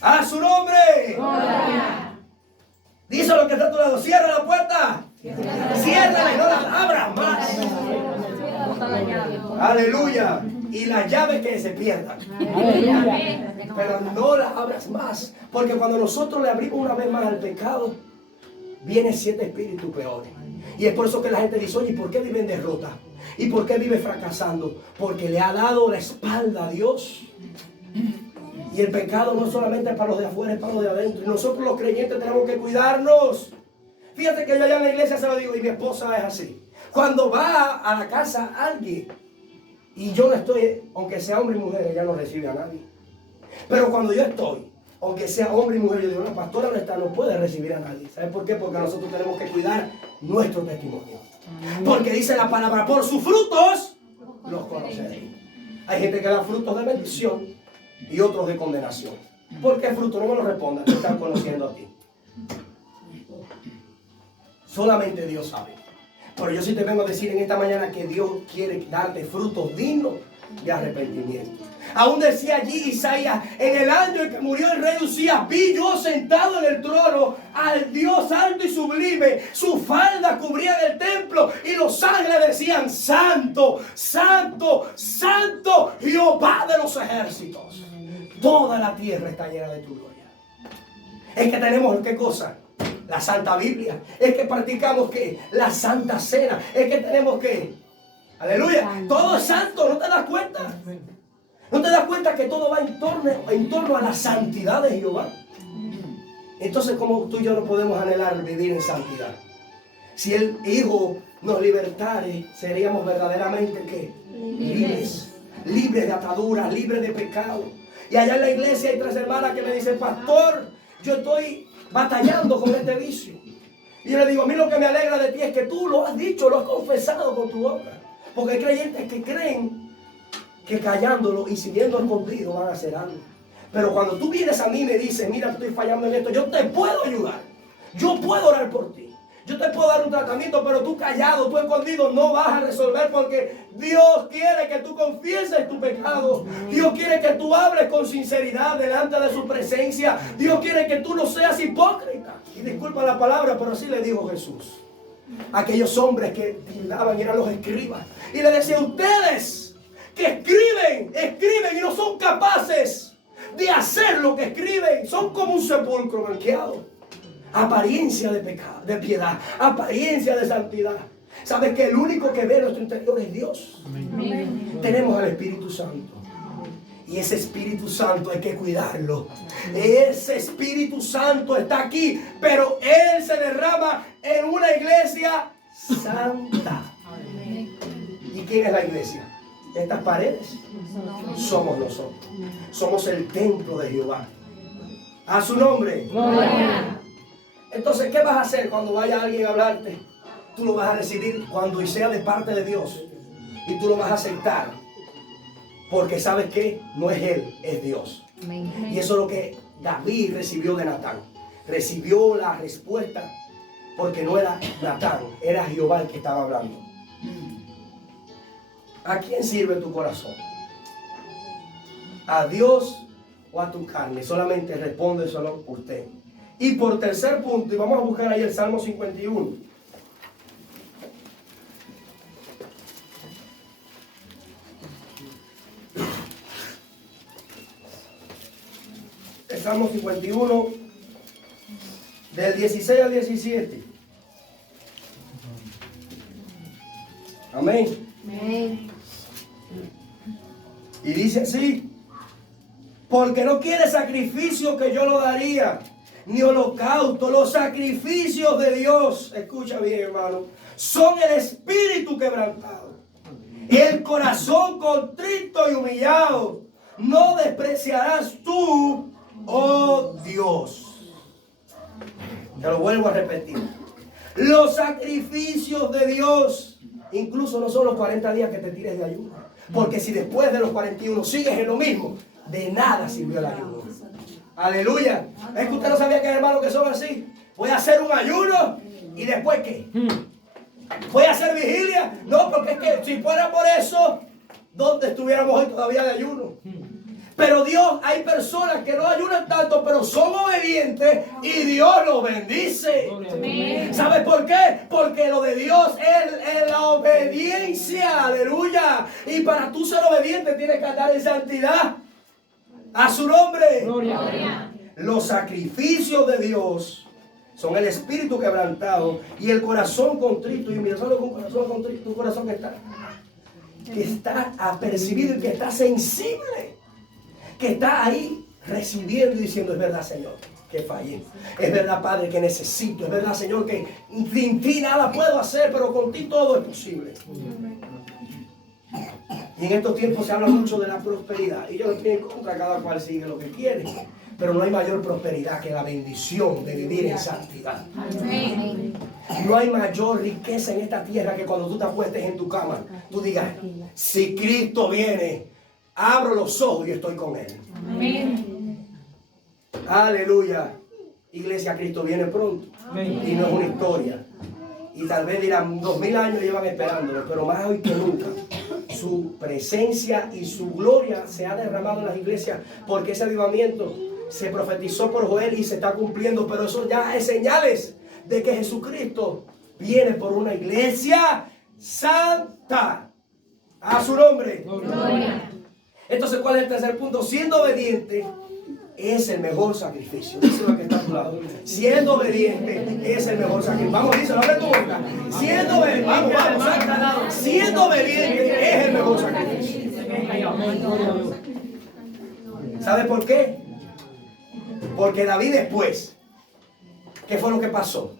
¡A su nombre! ¡Hola! Dice lo que está a tu lado, cierra la puerta. Ciérrala y no la abras más. Aleluya. Y las llaves que se pierdan. Pero no las abras más. Porque cuando nosotros le abrimos una vez más al pecado, vienen 7 espíritus peores. Y es por eso que la gente dice, oye, ¿por qué vive en derrota? ¿Y por qué vive fracasando? Porque le ha dado la espalda a Dios. Y el pecado no es solamente para los de afuera, es para los de adentro. Y nosotros los creyentes tenemos que cuidarnos. Fíjate que yo allá en la iglesia se lo digo, y mi esposa es así. Cuando va a la casa alguien, y yo no estoy, aunque sea hombre y mujer, ella no recibe a nadie. Pero cuando yo estoy, aunque sea hombre y mujer, yo digo, la pastora no está, no puede recibir a nadie. ¿Sabes por qué? Porque nosotros tenemos que cuidar nuestro testimonio. Porque dice la palabra, por sus frutos los conoceréis. Hay gente que da frutos de bendición y otros de condenación. ¿Por qué fruto? No me lo respondas, te están conociendo a ti. Solamente Dios sabe. Pero yo sí te vengo a decir en esta mañana que Dios quiere darte frutos dignos de arrepentimiento. Aún decía allí Isaías, en el año en que murió el rey Usías, vi yo sentado en el trono al Dios alto y sublime. Su falda cubría el templo y los ángeles decían, santo, santo, santo, Jehová de los ejércitos. Toda la tierra está llena de tu gloria. Es que tenemos, ¿qué cosa? La Santa Biblia. Es que practicamos, ¿qué? La Santa Cena. Es que tenemos, ¿qué? Aleluya. Todo es santo, ¿no te das cuenta? ¿No te das cuenta que todo va en torno a la santidad de Jehová? Entonces, ¿cómo tú y yo no podemos anhelar vivir en santidad? Si el Hijo nos libertare, seríamos verdaderamente, ¿qué? Libres. Libres de ataduras, libres de pecado. Y allá en la iglesia hay 3 hermanas que me dicen, pastor, yo estoy batallando con este vicio. Y yo le digo, a mí lo que me alegra de ti es que tú lo has dicho, lo has confesado con tu boca. Porque hay creyentes que creen que callándolo y siguiendo escondido van a hacer algo. Pero cuando tú vienes a mí y me dices, mira, estoy fallando en esto, yo te puedo ayudar. Yo puedo orar por ti. Yo te puedo dar un tratamiento, pero tú callado, tú escondido, no vas a resolver, porque Dios quiere que tú confieses tu pecado. Dios quiere que tú hables con sinceridad delante de su presencia. Dios quiere que tú no seas hipócrita. Y disculpa la palabra, pero así le dijo Jesús. Aquellos hombres que tildaban eran los escribas. Y le decía, ustedes que escriben y no son capaces de hacer lo que escriben, son como un sepulcro blanqueado. Apariencia de pecado, de piedad, apariencia de santidad. ¿Sabes que el único que ve en nuestro interior es Dios? Amén. Tenemos al Espíritu Santo. Y ese Espíritu Santo hay que cuidarlo. Ese Espíritu Santo está aquí, pero Él se derrama en una iglesia santa. ¿Y quién es la iglesia? Estas paredes somos nosotros. Somos el templo de Jehová. A su nombre. Gloria. Entonces, ¿qué vas a hacer cuando vaya alguien a hablarte? Tú lo vas a recibir cuando sea de parte de Dios. Y tú lo vas a aceptar. Porque ¿sabes qué? No es Él, es Dios. Y eso es lo que David recibió de Natán. Recibió la respuesta porque no era Natán, era Jehová el que estaba hablando. ¿A quién sirve tu corazón? ¿A Dios o a tu carne? Solamente responde solo usted. Y por tercer punto, y vamos a buscar ahí el Salmo 51. El Salmo 51, del 16 al 17. Amén. Amén. Y dice así: porque no quiere sacrificio que yo lo daría, ni holocausto. Los sacrificios de Dios, escucha bien, hermano, son el espíritu quebrantado, el corazón contrito y humillado no despreciarás tú, oh Dios. Te lo vuelvo a repetir. Los sacrificios de Dios incluso no son los 40 días que te tires de ayuno, porque si después de los 41 sigues en lo mismo, de nada sirvió el ayuno. Aleluya. Es que usted no sabía que hay hermanos que son así. Voy a hacer un ayuno y después ¿qué? Voy a hacer vigilia. No, porque es que si fuera por eso, ¿dónde estuviéramos hoy todavía de ayuno? Pero Dios, hay personas que no ayunan tanto, pero son obedientes y Dios los bendice. ¿Sabes por qué? Porque lo de Dios es la obediencia. Aleluya. Y para tú ser obediente tienes que andar en santidad. A su nombre. Gloria. Los sacrificios de Dios son el espíritu quebrantado y el corazón contrito. Y mira, solo con corazón contrito, un corazón que está apercibido y que está sensible, que está ahí recibiendo y diciendo: es verdad, Señor, que fallé. Es verdad, Padre, que necesito. Es verdad, Señor, que sin ti nada puedo hacer, pero con ti todo es posible. Y en estos tiempos se habla mucho de la prosperidad. Y yo no estoy en contra, cada cual sigue lo que quiere. Pero no hay mayor prosperidad que la bendición de vivir en santidad. No hay mayor riqueza en esta tierra que cuando tú te acuestes en tu cama, tú digas: si Cristo viene, abro los ojos y estoy con Él. Amén. Aleluya. Iglesia, Cristo viene pronto. Amén. Y no es una historia. Y tal vez dirán: 2000 años llevan esperándolo, pero más hoy que nunca su presencia y su gloria se ha derramado en las iglesias, porque ese avivamiento se profetizó por Joel y se está cumpliendo. Pero eso ya es señales de que Jesucristo viene por una iglesia santa. A su nombre. Gloria. Entonces, ¿cuál es el tercer punto? Siendo obediente es el mejor sacrificio. Dice lo que está a tu lado. Siendo obediente es el mejor sacrificio. Vamos, díselo, abre tu boca. Siendo obediente, vamos, salta. Siendo obediente es el mejor sacrificio. ¿Sabe por qué? Porque David después, ¿qué fue lo que pasó?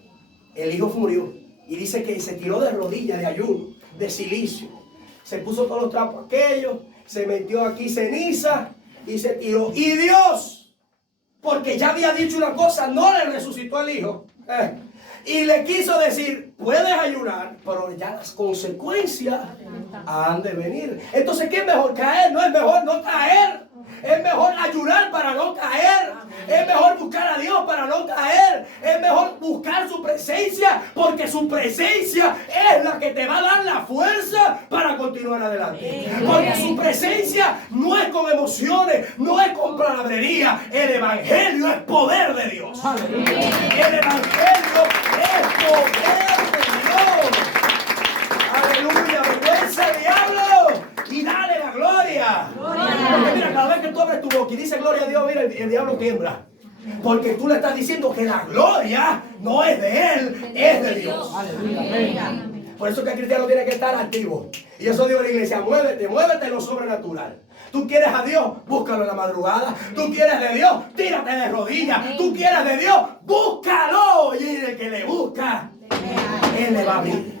El hijo murió y dice que se tiró de rodillas, de ayuno, de cilicio. Se puso todos los trapos aquellos, se metió aquí ceniza y se tiró. Y Dios, porque ya había dicho una cosa, no le resucitó al hijo. Y le quiso decir: puedes ayunar, pero ya las consecuencias han de venir. Entonces, ¿qué es mejor? ¿Caer? No es mejor no caer. Es mejor ayunar para no caer. Es mejor buscar a Dios para no caer. Es mejor buscar su presencia, porque su presencia es la que te va a dar la fuerza para continuar adelante. Porque su presencia no es con emociones, no es con palabrería. El evangelio es poder de Dios. El evangelio es poder de Dios. Aleluya, vergüenza al diablo y dale la gloria. Porque mira, cada vez que tú abres tu boca y dices gloria a Dios, mira, el diablo tiembla. Porque tú le estás diciendo que la gloria no es de él, es de Dios. Aleluya. Por eso que el cristiano tiene que estar activo. Y eso digo a la iglesia: muévete, muévete en lo sobrenatural. Tú quieres a Dios, búscalo en la madrugada. Tú quieres de Dios, tírate de rodillas. Tú quieres de Dios, búscalo. Y el que le busca, Él le va a abrir.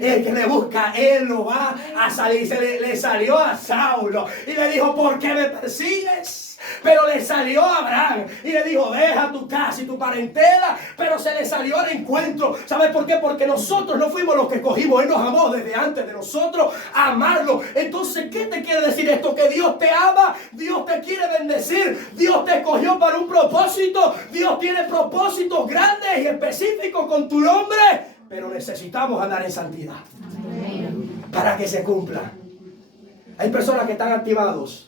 El que le busca, Él lo va a salir. Le salió a Saulo y le dijo: ¿por qué me persigues? Pero le salió a Abraham y le dijo: deja tu casa y tu parentela. Pero se le salió al encuentro. ¿Sabes por qué? Porque nosotros no fuimos los que escogimos. Él nos amó desde antes de nosotros amarlo. Entonces, ¿qué te quiere decir esto? Que Dios te ama, Dios te quiere bendecir, Dios te escogió para un propósito. Dios tiene propósitos grandes y específicos con tu nombre. Pero necesitamos andar en santidad para que se cumpla. Hay personas que están activados.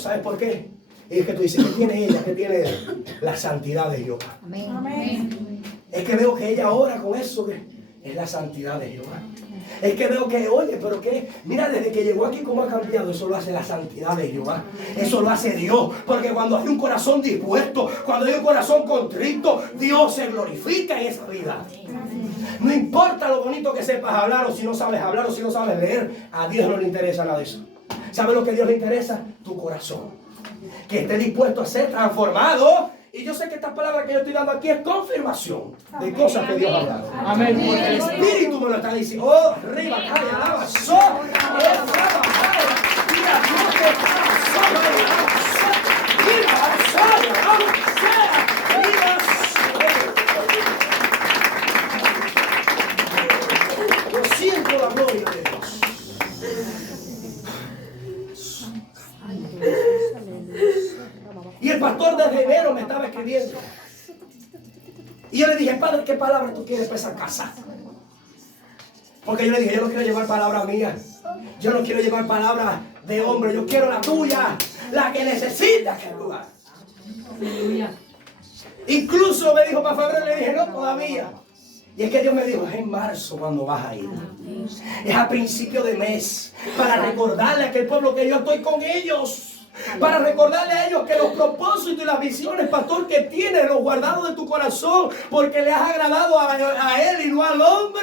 ¿Sabes por qué? Y es que tú dices: ¿qué tiene ella? ¿Qué tiene él? La santidad de Jehová. Amén. Es que veo que ella ora con eso, que es la santidad de Jehová. Es que veo que, oye, pero que, mira, desde que llegó aquí, cómo ha cambiado. Eso lo hace la santidad de Jehová. Eso lo hace Dios. Porque cuando hay un corazón dispuesto, cuando hay un corazón contrito, Dios se glorifica en esa vida. No importa lo bonito que sepas hablar, o si no sabes hablar, o si no sabes leer, a Dios no le interesa nada de eso. ¿Sabes lo que a Dios le interesa? Tu corazón. Que esté dispuesto a ser transformado. Y yo sé que esta palabra que yo estoy dando aquí es confirmación de cosas que Dios ha hablado. Amén. Porque el Espíritu me lo está diciendo. Oh, arriba, calle, alaba, so, yo siento la gloria de Dios. Y el pastor desde enero me estaba escribiendo. Y yo le dije: padre, ¿qué palabra tú quieres para esa casa? Porque yo le dije: yo no quiero llevar palabras mías. Yo no quiero llevar palabras de hombre. Yo quiero la tuya, la que necesitas que tú hagas. Incluso me dijo para febrero, le dije, no, todavía. Y es que Dios me dijo, es en marzo cuando vas a ir. Es a principio de mes, para recordarle a aquel pueblo que yo estoy con ellos. Para recordarle a ellos que los propósitos y las visiones, pastor, que tienes, los guardados de tu corazón, porque le has agradado a Él y no al hombre,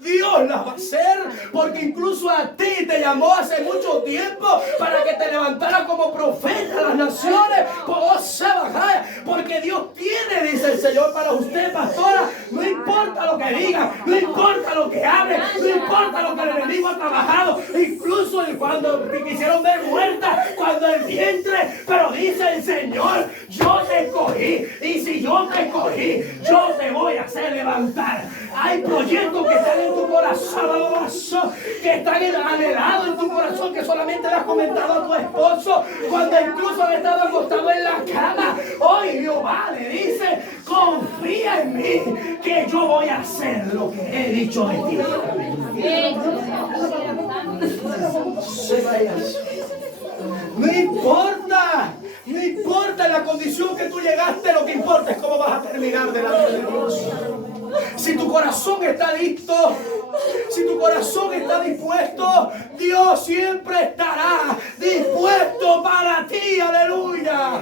Dios las va a hacer. Porque incluso a ti te llamó hace mucho tiempo para que te levantaras como profeta a las naciones. Porque Dios tiene, dice el Señor, para usted, pastora. No importa lo que diga, no importa lo que hable, no importa lo que el enemigo ha trabajado. Incluso cuando te quisieron ver muerta, cuando el vientre, pero dice el Señor, yo te escogí, y si yo te escogí, yo te voy a hacer levantar. Hay proyectos que están en tu corazón, que están anhelados en tu corazón, que solamente le has comentado a tu esposo, cuando incluso han estado acostados en la cama. Hoy Jehová le dice, confía en mí, que yo voy a hacer lo que he dicho de ti. No importa la condición que tú llegaste, lo que importa es cómo vas a terminar delante de Dios. Si tu corazón está listo, si tu corazón está dispuesto, Dios siempre estará dispuesto para ti, aleluya.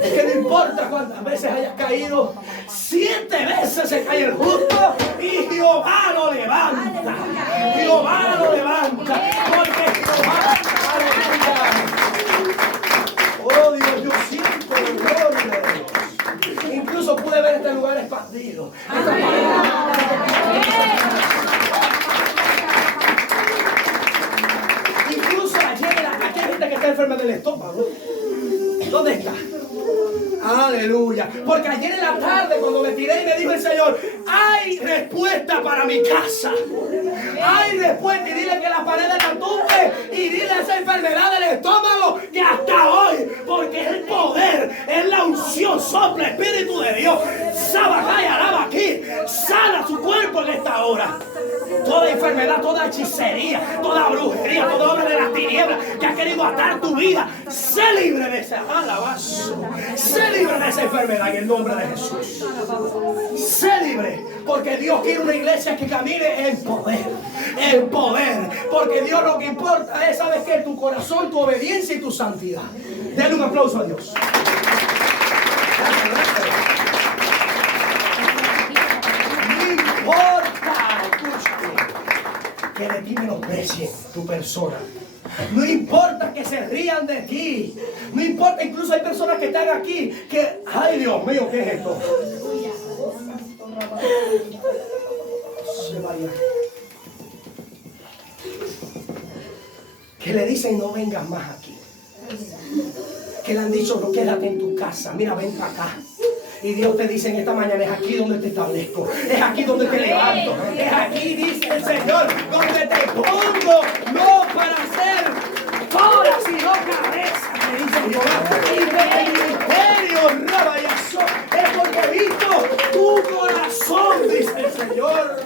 Es que no importa cuántas veces hayas caído, 7 veces se cae el justo y Jehová lo levanta. Jehová lo levanta, porque Jehová, aleluya. Oh Dios, yo siento gloria de Dios. Incluso pude ver este lugar expandido. Incluso ayer, aquí hay gente que está enferma del estómago. ¿Dónde está? Aleluya. Porque ayer en la tarde cuando me tiré y me dijo el Señor, hay respuesta para mi casa. Hay respuesta, y dile que la pared la tumbe, y dile a esa enfermedad del estómago que hasta hoy, porque es el poder, es la unción, sopla Espíritu de Dios. Sabajay, alaba aquí, sana su cuerpo en esta hora. Toda enfermedad, toda hechicería, toda brujería, toda obra de las tinieblas que ha querido atar tu vida, sé libre de esa alabazo. Sé libre de esa enfermedad en el nombre de Jesús. Sé libre, porque Dios quiere una iglesia que camine en poder. En poder, porque Dios lo que importa es, ¿sabes qué? Tu corazón, tu obediencia y tu santidad. Denle un aplauso a Dios. Que de ti menosprecien tu persona. No importa que se rían de ti. No importa, incluso hay personas que están aquí que, ay Dios mío, ¿qué es esto? Se vaya. Que le dicen no vengas más aquí. Que le han dicho no, quédate en tu casa. Mira, ven para acá. Y Dios te dice en esta mañana, es aquí donde te establezco, es aquí donde te levanto, es aquí, dice el Señor, donde te pongo, no para ser cola, sino cabeza, me dice Jehová. Y el ministerio, rabayazo, es porque he visto tu corazón, dice el Señor.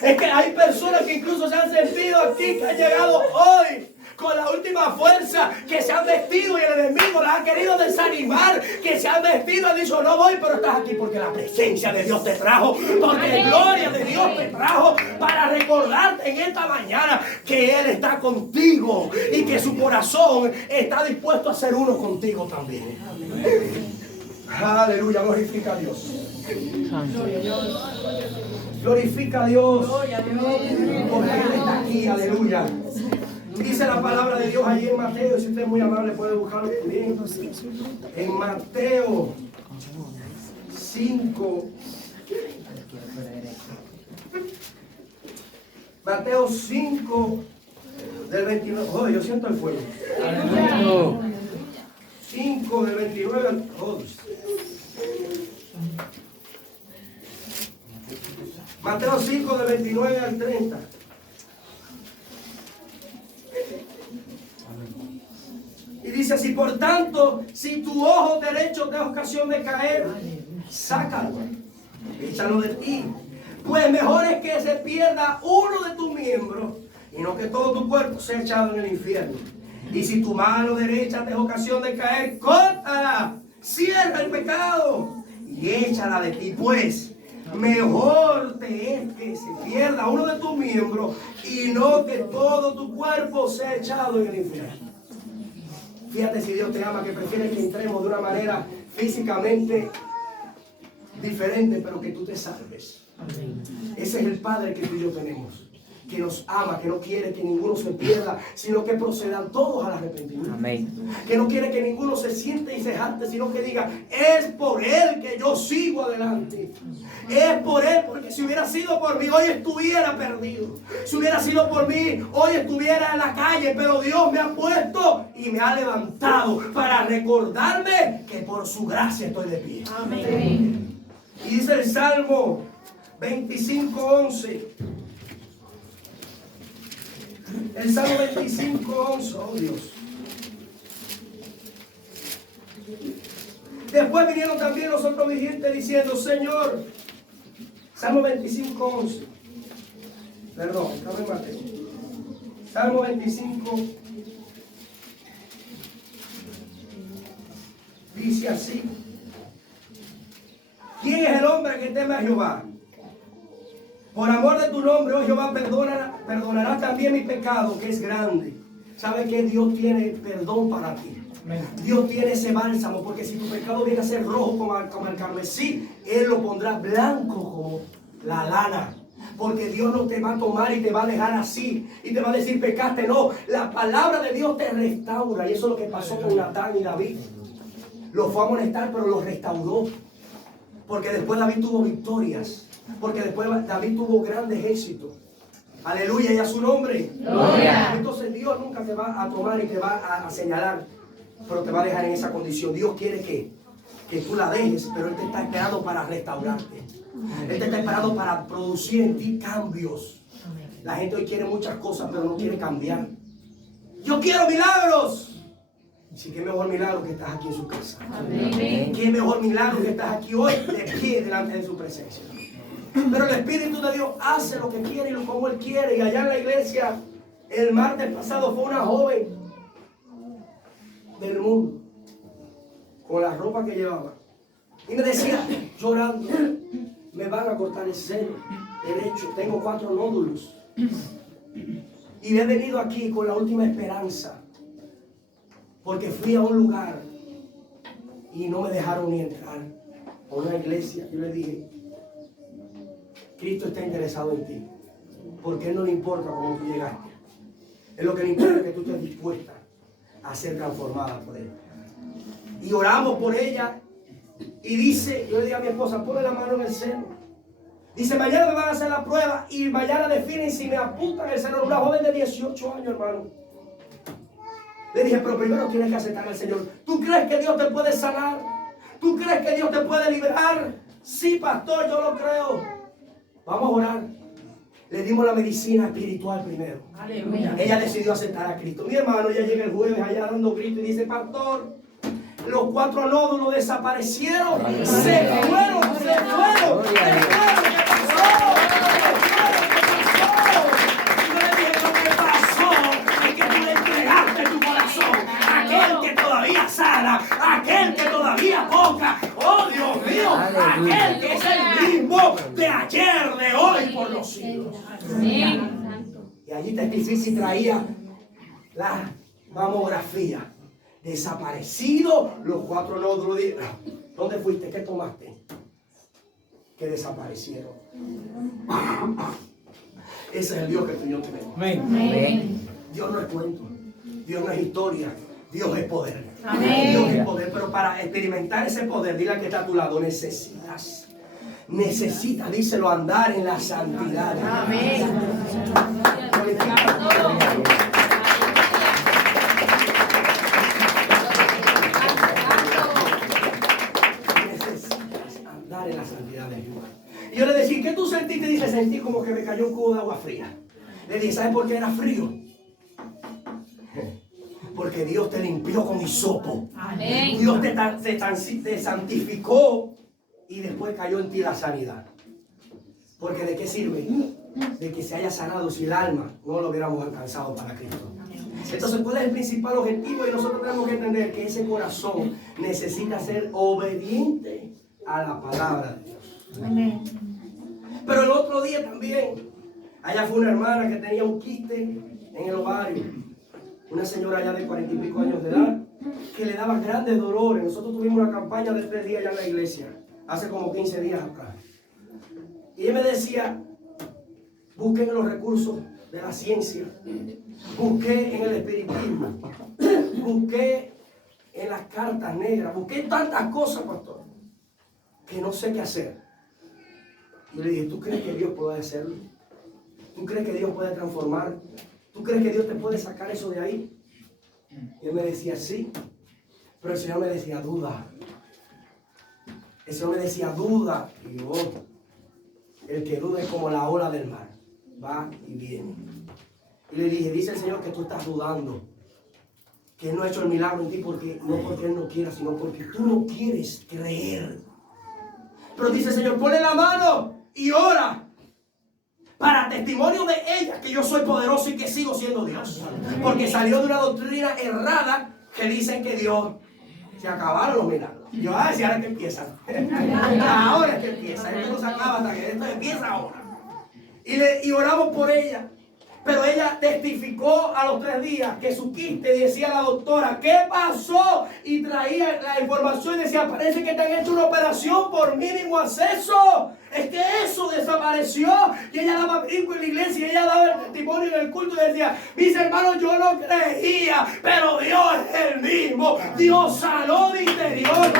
Es que hay personas que incluso se han sentido aquí, que han llegado hoy con la última fuerza, que se han vestido y el enemigo las ha querido desanimar, que se han vestido y han dicho no voy, pero estás aquí porque la presencia de Dios te trajo, porque la gloria de Dios te trajo, para recordarte en esta mañana que Él está contigo y que su corazón está dispuesto a ser uno contigo también. Aleluya, glorifica a Dios. Glorifica a Dios, porque Él está aquí, aleluya. Dice la palabra de Dios allí en Mateo, si usted es muy amable puede buscarlo también. En Mateo 5. Mateo 5 del 29. Oh, yo siento el fuego. 5 del 29 al 11. Mateo 5 del 29 al 30. Y dice así, por tanto, si tu ojo derecho te da ocasión de caer, sácalo, échalo de ti. Pues mejor es que se pierda uno de tus miembros y no que todo tu cuerpo sea echado en el infierno. Y si tu mano derecha te es ocasión de caer, córtala, cierra el pecado y échala de ti, pues mejor te es que se pierda uno de tus miembros y no que todo tu cuerpo sea echado en el infierno. Fíjate si Dios te ama, que prefiere que entremos de una manera físicamente diferente, pero que tú te salves. Ese es el Padre que tú y yo tenemos, que nos ama, que no quiere que ninguno se pierda, sino que procedan todos al arrepentimiento. Amén. Que no quiere que ninguno se siente y se jacte, sino que diga, es por Él que yo sigo adelante. Es por Él, porque si hubiera sido por mí, hoy estuviera perdido. Si hubiera sido por mí, hoy estuviera en la calle, pero Dios me ha puesto y me ha levantado para recordarme que por su gracia estoy de pie. Amén. Y dice el Salmo 25:11. El Salmo 25:11, oh Dios. Después vinieron también los otros vigentes diciendo, Señor, Salmo 25:11. Perdón, estaba en Mateo. Salmo 25 dice así. ¿Quién es el hombre que teme a Jehová? Por amor de tu nombre, oh Jehová, perdonará también mi pecado, que es grande. ¿Sabe que Dios tiene perdón para ti? Dios tiene ese bálsamo, porque si tu pecado viene a ser rojo como el carmesí, Él lo pondrá blanco como la lana. Porque Dios no te va a tomar y te va a dejar así y te va a decir pecaste. No, la palabra de Dios te restaura. Y eso es lo que pasó con Natán y David. Los fue a amonestar, pero los restauró. Porque después David tuvo victorias. Porque después David tuvo grandes éxitos. Aleluya, y a su nombre. Gloria. Entonces Dios nunca te va a tomar y te va a señalar, pero te va a dejar en esa condición. Dios quiere que tú la dejes, pero Él te está esperando para restaurarte. Él te está esperando para producir en ti cambios. La gente hoy quiere muchas cosas, pero no quiere cambiar. Yo quiero milagros. Sí, qué mejor milagro que estás aquí en su casa. Amén. Qué mejor milagro que estás aquí hoy de pie delante de su presencia. Pero el Espíritu de Dios hace lo que quiere y como Él quiere. Y allá en la iglesia, el martes pasado fue una joven del mundo, con la ropa que llevaba. Y me decía, llorando, me van a cortar el seno derecho, tengo 4 nódulos. Y he venido aquí con la última esperanza, porque fui a un lugar y no me dejaron ni entrar a una iglesia. Yo le dije, Cristo está interesado en ti, porque Él no le importa cómo tú llegaste. Es lo que le importa, que tú estés dispuesta a ser transformada por Él. Y oramos por ella. Y dice, yo le dije a mi esposa, ponle la mano en el seno. Dice, mañana me van a hacer la prueba y mañana definen si me apuntan el seno. Una joven de 18 años, hermano. Le dije, pero primero tienes que aceptar al Señor. ¿Tú crees que Dios te puede sanar? ¿Tú crees que Dios te puede liberar? Sí, pastor, yo lo creo. Vamos a orar. Le dimos la medicina espiritual primero. Aleluya. Ella decidió aceptar a Cristo. Mi hermano ya llega el jueves allá dando gritos y dice, pastor, los 4 nódulos desaparecieron. Se fueron. ¿Qué pasó? Yo le dije, lo que pasó es que tú le entregaste tu corazón a aquel que todavía sana, a aquel que todavía toca. Oh, Dios mío, aquel que es el mismo de ayer, de hoy, por los siglos. Y allí Testifici traía la mamografía. Desaparecido los 4 nódulos. ¿Dónde fuiste? ¿Qué tomaste? Que desaparecieron. Ese es el Dios que tú y yo tenemos. Amén. Dios no es cuento. Dios no es historia. Dios es poder. Amén. Dios es poder. Pero para experimentar ese poder, dile al que está a tu lado, necesitas, díselo, andar en la santidad. Amén. En la santidad de Jehová. Y yo le decía, ¿qué tú sentiste? Dice, sentí como que me cayó un cubo de agua fría. Le dije, ¿sabes por qué era frío? Porque Dios te limpió con hisopo. Amén. Dios te santificó y después cayó en ti la sanidad. Porque ¿de qué sirve de que se haya sanado si el alma no lo hubiéramos alcanzado para Cristo. Entonces, ¿cuál es el principal objetivo? Y nosotros tenemos que entender que ese corazón necesita ser obediente a la palabra de Dios. Amén. Pero el otro día también, allá fue una hermana que tenía un quiste en el ovario. Una señora allá de 40 y pico años de edad, que le daba grandes dolores. Nosotros tuvimos una campaña de 3 días allá en la iglesia, hace como 15 días acá. Y ella me decía, busquen los recursos de la ciencia, busqué en el espiritismo, busqué en las cartas negras, busqué tantas cosas, pastor, que no sé qué hacer. Y le dije, ¿tú crees que Dios puede hacerlo? ¿Tú crees que Dios puede transformar? ¿Tú crees que Dios te puede sacar eso de ahí? Y él me decía, sí. Pero el Señor me decía, duda. El Señor me decía, duda. Y yo, el que duda es como la ola del mar. Va y viene. Y le dije, dice el Señor que tú estás dudando. Que Él no ha hecho el milagro en ti porque no porque Él no quiera, sino porque tú no quieres creer. Pero dice el Señor, ponle la mano y ora. Para testimonio de ella que yo soy poderoso y que sigo siendo Dios. Porque salió de una doctrina errada que dicen que Dios se acabaron los milagros. Yo voy a decir ahora que empieza. Ahora es que empieza. Esto no se acaba hasta que esto empieza ahora. Y oramos por ella. Pero ella testificó a los 3 días que su quiste, decía la doctora, ¿qué pasó? Y traía la información y decía, parece que te han hecho una operación por mínimo acceso. Es que eso desapareció. Y ella daba brinco en la iglesia y ella daba el testimonio en el culto y decía, mis hermanos, yo no creía, pero Dios es el mismo. Dios sanó de interior.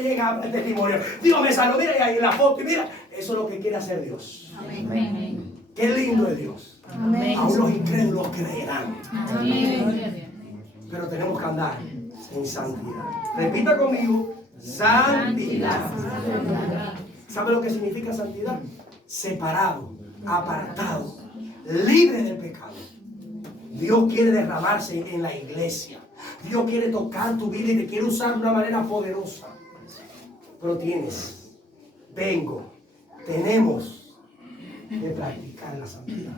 Llega el testimonio. Dios me salvó, mira ahí la foto y mira, eso es lo que quiere hacer Dios. Amén. Qué lindo es Dios. Amén. Aún los incrédulos creerán. Amén. Pero tenemos que andar en santidad. Repita conmigo, santidad. ¿Sabe lo que significa santidad? Separado, apartado, libre del pecado. Dios quiere derramarse en la iglesia. Dios quiere tocar tu vida y te quiere usar de una manera poderosa. Pero tenemos que practicar la santidad.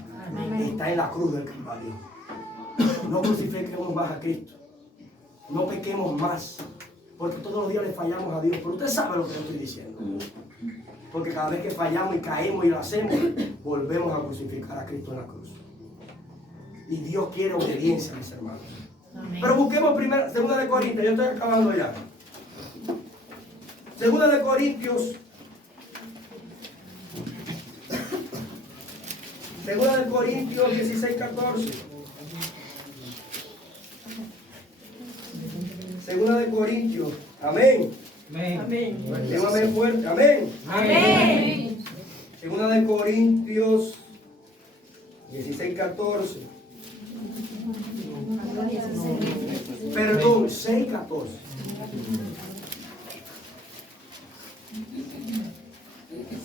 Está en la cruz del Calvario. No crucifiquemos más a Cristo. No pequemos más. Porque todos los días le fallamos a Dios. Pero usted sabe lo que le estoy diciendo. Porque cada vez que fallamos y caemos y lo hacemos, volvemos a crucificar a Cristo en la cruz. Y Dios quiere obediencia, mis hermanos. Amén. Pero busquemos primero, 2 de Corintios, yo estoy acabando ya. 2 de Corintios. 2 de Corintios 16, 14. 2 de Corintios. Amén. Amén. Un amén fuerte. Amén. Amén. 2 de Corintios 16, 14. Perdón, 6, 14.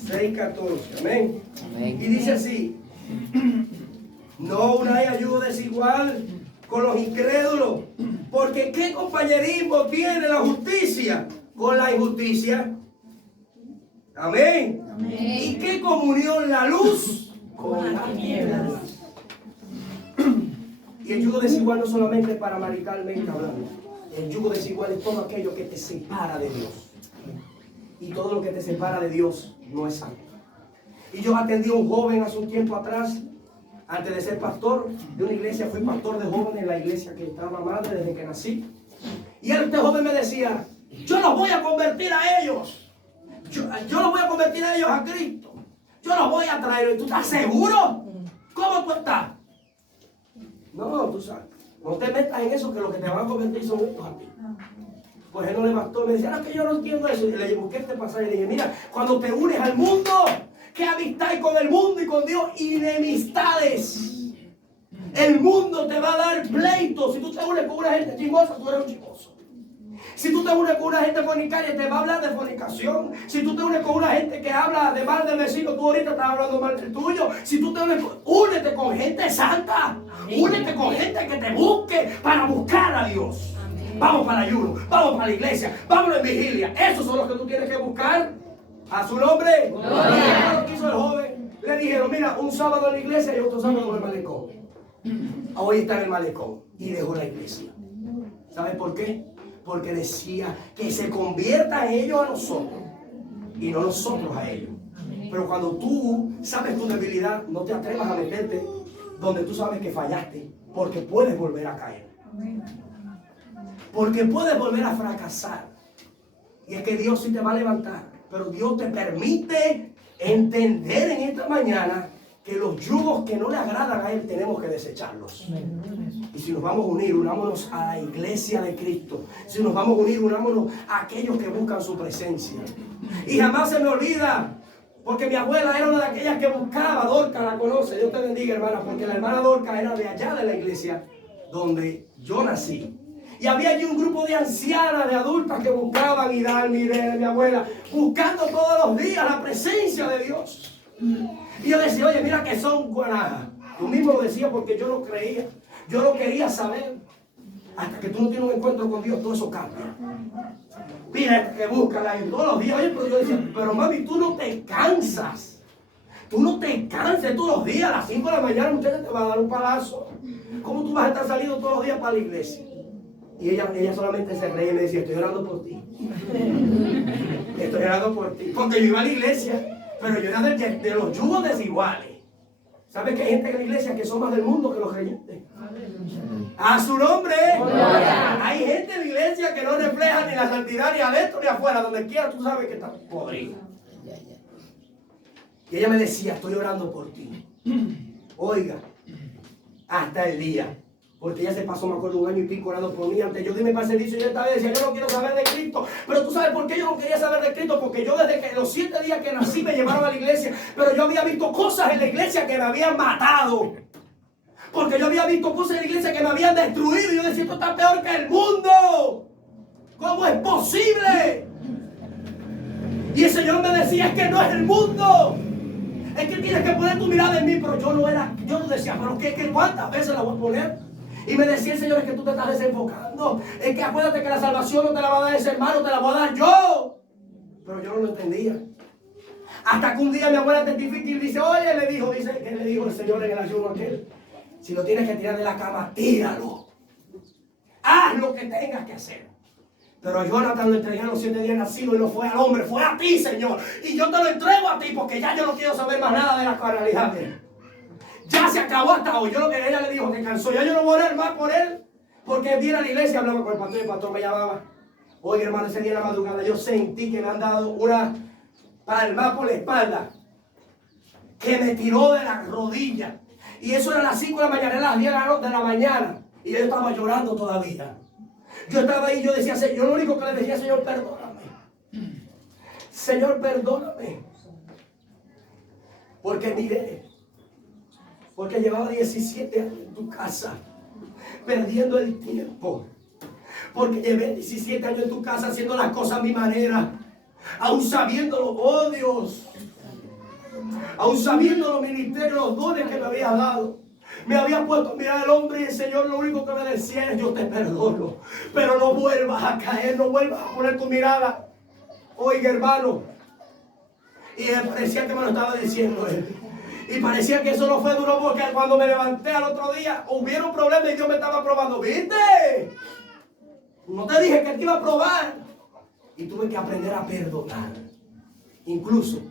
6, 14. Amén. Amén. Y dice así: no unáis ayuda desigual con los incrédulos, porque ¿qué compañerismo tiene la justicia con la injusticia? Amén. ¿Y qué comunión la luz con las tinieblas? Y el yugo desigual no solamente para maritalmente hablando. El yugo desigual es todo aquello que te separa de Dios. Y todo lo que te separa de Dios no es santo. Y yo atendí a un joven hace un tiempo atrás, antes de ser pastor de una iglesia. Fui pastor de jóvenes en la iglesia que estaba madre desde que nací. Y este joven me decía, yo los voy a convertir a ellos. Yo los voy a convertir a ellos a Cristo. Yo los voy a traer. ¿Tú estás seguro? ¿Cómo tú estás? No, tú sabes. No te metas en eso, que lo que te van a convertir son estos a ti. Pues él no le bastó. Me decía, que yo no entiendo eso. Y le busqué este pasaje y le dije, mira, cuando te unes al mundo, ¿qué amistad hay con el mundo y con Dios? Enemistades. El mundo te va a dar pleitos. Si tú te unes con una gente chismosa, tú eres un chismoso. Si tú te unes con una gente fornicaria, te va a hablar de fornicación. Si tú te unes con una gente que habla de mal del vecino, tú ahorita estás hablando mal del tuyo. Si tú te unes, únete con gente santa. Amén. Únete con gente que te busque para buscar a Dios. Amén. Vamos para el ayuno, vamos para la iglesia, vámonos en vigilia. Esos son los que tú tienes que buscar. A su nombre. Gloria. Lo que hizo el joven. Le dijeron, mira, un sábado en la iglesia y otro sábado en el malecón. Hoy está en el malecón y dejó la iglesia. ¿Sabes por qué? Porque decía que se conviertan ellos a nosotros y no nosotros a ellos. Pero cuando tú sabes tu debilidad, no te atrevas a meterte donde tú sabes que fallaste, porque puedes volver a caer. Porque puedes volver a fracasar. Y es que Dios sí te va a levantar, pero Dios te permite entender en esta mañana que los yugos que no le agradan a Él tenemos que desecharlos. Y si nos vamos a unir, unámonos a la iglesia de Cristo. Si nos vamos a unir, unámonos a aquellos que buscan su presencia. Y jamás se me olvida, porque mi abuela era una de aquellas que buscaba. Dorca la conoce, Dios te bendiga, hermana, porque la hermana Dorca era de allá de la iglesia donde yo nací. Y había allí un grupo de ancianas, de adultas que buscaban Hidalgo, Irene, mi abuela, buscando todos los días la presencia de Dios. Y yo decía, oye, mira que son guanajas. Tú mismo lo decías porque yo lo creía. Yo lo quería saber. Hasta que tú no tienes un encuentro con Dios, todo eso cambia. Mira que buscan ahí todos los días. Oye, pero yo decía, pero mami, tú no te cansas. Tú no te cansas todos los días. A las 5 de la mañana muchacha te va a dar un palazo. ¿Cómo tú vas a estar saliendo todos los días para la iglesia? Y ella solamente se reía y me decía, estoy orando por ti. Estoy orando por ti. Porque yo iba a la iglesia, pero yo era de los yugos desiguales. ¿Sabes que hay gente en la iglesia que son más del mundo que los creyentes? A su nombre. Hay gente en la iglesia que no refleja ni la santidad ni adentro ni afuera. Donde quiera tú sabes que está podrido. Y ella me decía, estoy orando por ti. Oiga, hasta el día. Porque ella se pasó, me acuerdo, 1 año y pico orando por mí. Antes yo dime para el servicio y yo esta vez decía, yo no quiero saber de Cristo. Pero tú sabes por qué yo no quería saber de Cristo. Porque yo desde que los 7 días que nací me llevaron a la iglesia. Pero yo había visto cosas en la iglesia que me habían matado. Porque yo había visto cosas en la iglesia que me habían destruido. Y yo decía, esto está peor que el mundo. ¿Cómo es posible? Y el Señor me decía, es que no es el mundo. Es que tienes que poner tu mirada en mí. Pero yo no decía, pero ¿qué ¿cuántas veces la voy a poner? Y me decía el Señor, es que tú te estás desenfocando. Es que acuérdate que la salvación no te la va a dar ese hermano, te la voy a dar yo. Pero yo no lo entendía. Hasta que un día mi abuela testifica y dice, oye, ¿qué le dijo el Señor en el ayuno aquel? Si lo tienes que tirar de la cama, tíralo. Haz lo que tengas que hacer. Pero a Jonathan lo entregué a los 7 días nacido y no fue al hombre, fue a ti, Señor. Y yo te lo entrego a ti porque ya yo no quiero saber más nada de la carnalidad de él. Ya se acabó hasta hoy. Yo lo que ella le dijo que cansó. Ya yo no voy a orar más por él. Porque viene a la iglesia, hablaba con el pastor me llamaba. Oye, hermano, ese día en la madrugada yo sentí que me han dado una palma por la espalda. Que me tiró de la rodilla. Y eso era las 5 de la mañana, era las 10 de la mañana. Y yo estaba llorando todavía. Yo estaba ahí, yo decía, yo lo único que le decía, Señor, perdóname. Señor, perdóname. Porque miré. Porque llevaba 17 años en tu casa, perdiendo el tiempo. Porque llevé 17 años en tu casa haciendo las cosas a mi manera. Aún sabiendo oh Dios. Aún sabiendo los ministerios, los dones que me había dado. Me había puesto a mirar al hombre y el Señor lo único que me decía es, yo te perdono. Pero no vuelvas a caer, no vuelvas a poner tu mirada. Oiga, hermano. Y me parecía que me lo estaba diciendo él. Y parecía que eso no fue duro porque cuando me levanté al otro día hubieron problemas y Dios me estaba probando. ¿Viste? No te dije que te iba a probar. Y tuve que aprender a perdonar. Incluso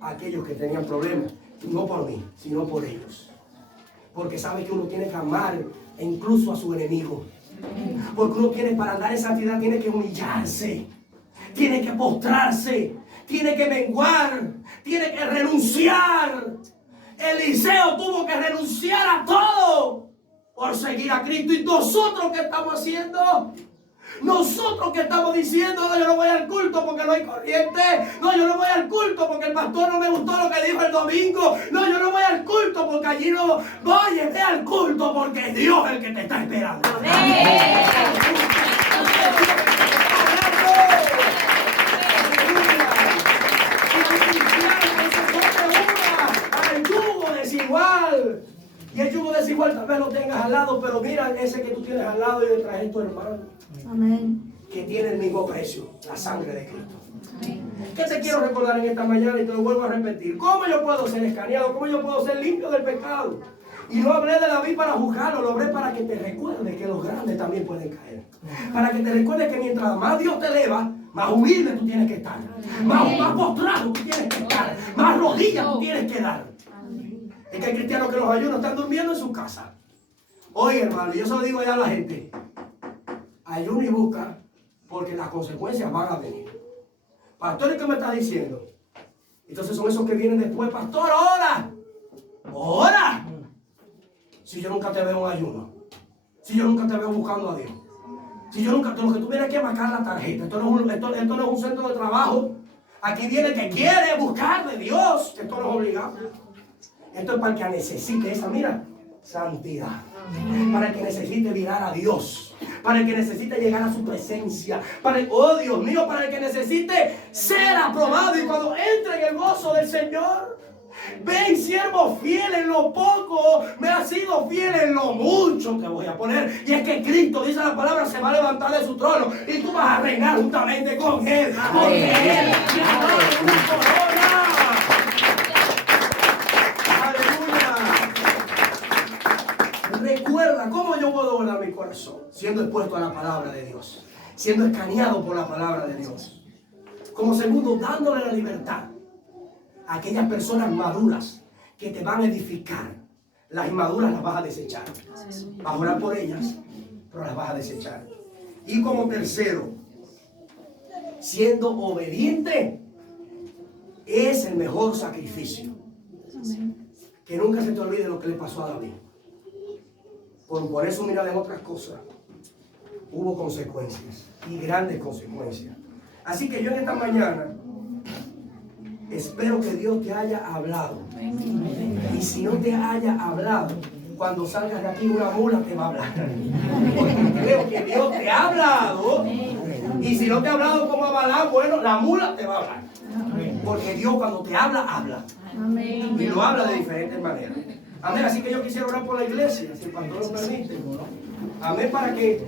a aquellos que tenían problemas. No por mí, sino por ellos. Porque sabe que uno tiene que amar incluso a su enemigo. Porque uno tiene, para andar en santidad, tiene que humillarse. Tiene que postrarse. Tiene que menguar. Tiene que renunciar. Eliseo tuvo que renunciar a todo por seguir a Cristo. ¿Y nosotros qué estamos haciendo? Nosotros que estamos diciendo, no, yo no voy al culto porque no hay corriente. No, yo no voy al culto porque el pastor no me gustó lo que dijo el domingo. No, yo no voy al culto porque allí no. Oye, ve al culto porque es Dios el que te está esperando. Desigual. Y el yugo desigual tal vez lo tengas al lado, pero mira ese que tú tienes al lado y detrás es tu hermano. Amén. que tiene el mismo precio, la sangre de Cristo. ¿Qué te quiero recordar en esta mañana y te lo vuelvo a repetir? ¿Cómo yo puedo ser escaneado? ¿Cómo yo puedo ser limpio del pecado? Y no hablé de David para juzgarlo, lo hablé para que te recuerdes que los grandes también pueden caer. Para que te recuerdes que mientras más Dios te eleva, más humilde tú tienes que estar. Más postrado tú tienes que estar. Más rodillas tú tienes que dar. Es que hay cristianos que los ayunos están durmiendo en su casa. Oye, hermano, yo se lo digo allá a la gente. Ayuno y busca, porque las consecuencias van a venir. Pastor, ¿qué me está diciendo? Entonces son esos que vienen después. Pastor, ¡ora! ¡Ora! Si yo nunca te veo en ayuno. Si yo nunca te veo buscando a Dios. Si yo nunca, lo que tú vienes aquí a marcar la tarjeta. Esto no es un centro de trabajo. Aquí viene el que quiere buscar de Dios. Esto no es obligado. Esto es para el que necesite esa, mira, santidad. Para el que necesite mirar a Dios. Para el que necesite llegar a su presencia. Para el, oh Dios mío, para el que necesite ser aprobado. Y cuando entre en el gozo del Señor, ven, siervo fiel en lo poco, me has sido fiel en lo mucho, te voy a poner. Y es que Cristo, dice la palabra, se va a levantar de su trono y tú vas a reinar juntamente con Él. Porque Él te ha dado una corona. Recuerda cómo yo puedo volar mi corazón, siendo expuesto a la palabra de Dios, siendo escaneado por la palabra de Dios. Como segundo, dándole la libertad a aquellas personas maduras que te van a edificar. Las inmaduras las vas a desechar. Vas a orar por ellas, pero las vas a desechar. Y como tercero, siendo obediente es el mejor sacrificio. Que nunca se te olvide lo que le pasó a David. Por poner su mirada en otras cosas, hubo consecuencias y grandes consecuencias. Así que yo en esta mañana espero que Dios te haya hablado. Y si no te haya hablado, cuando salgas de aquí una mula te va a hablar. Porque creo que Dios te ha hablado. Y si no te ha hablado como a Balaam, bueno, la mula te va a hablar. Porque Dios cuando te habla, habla. Y lo habla de diferentes maneras. Amén. Así que yo quisiera orar por la iglesia, si el pastor lo permite. Amén, para que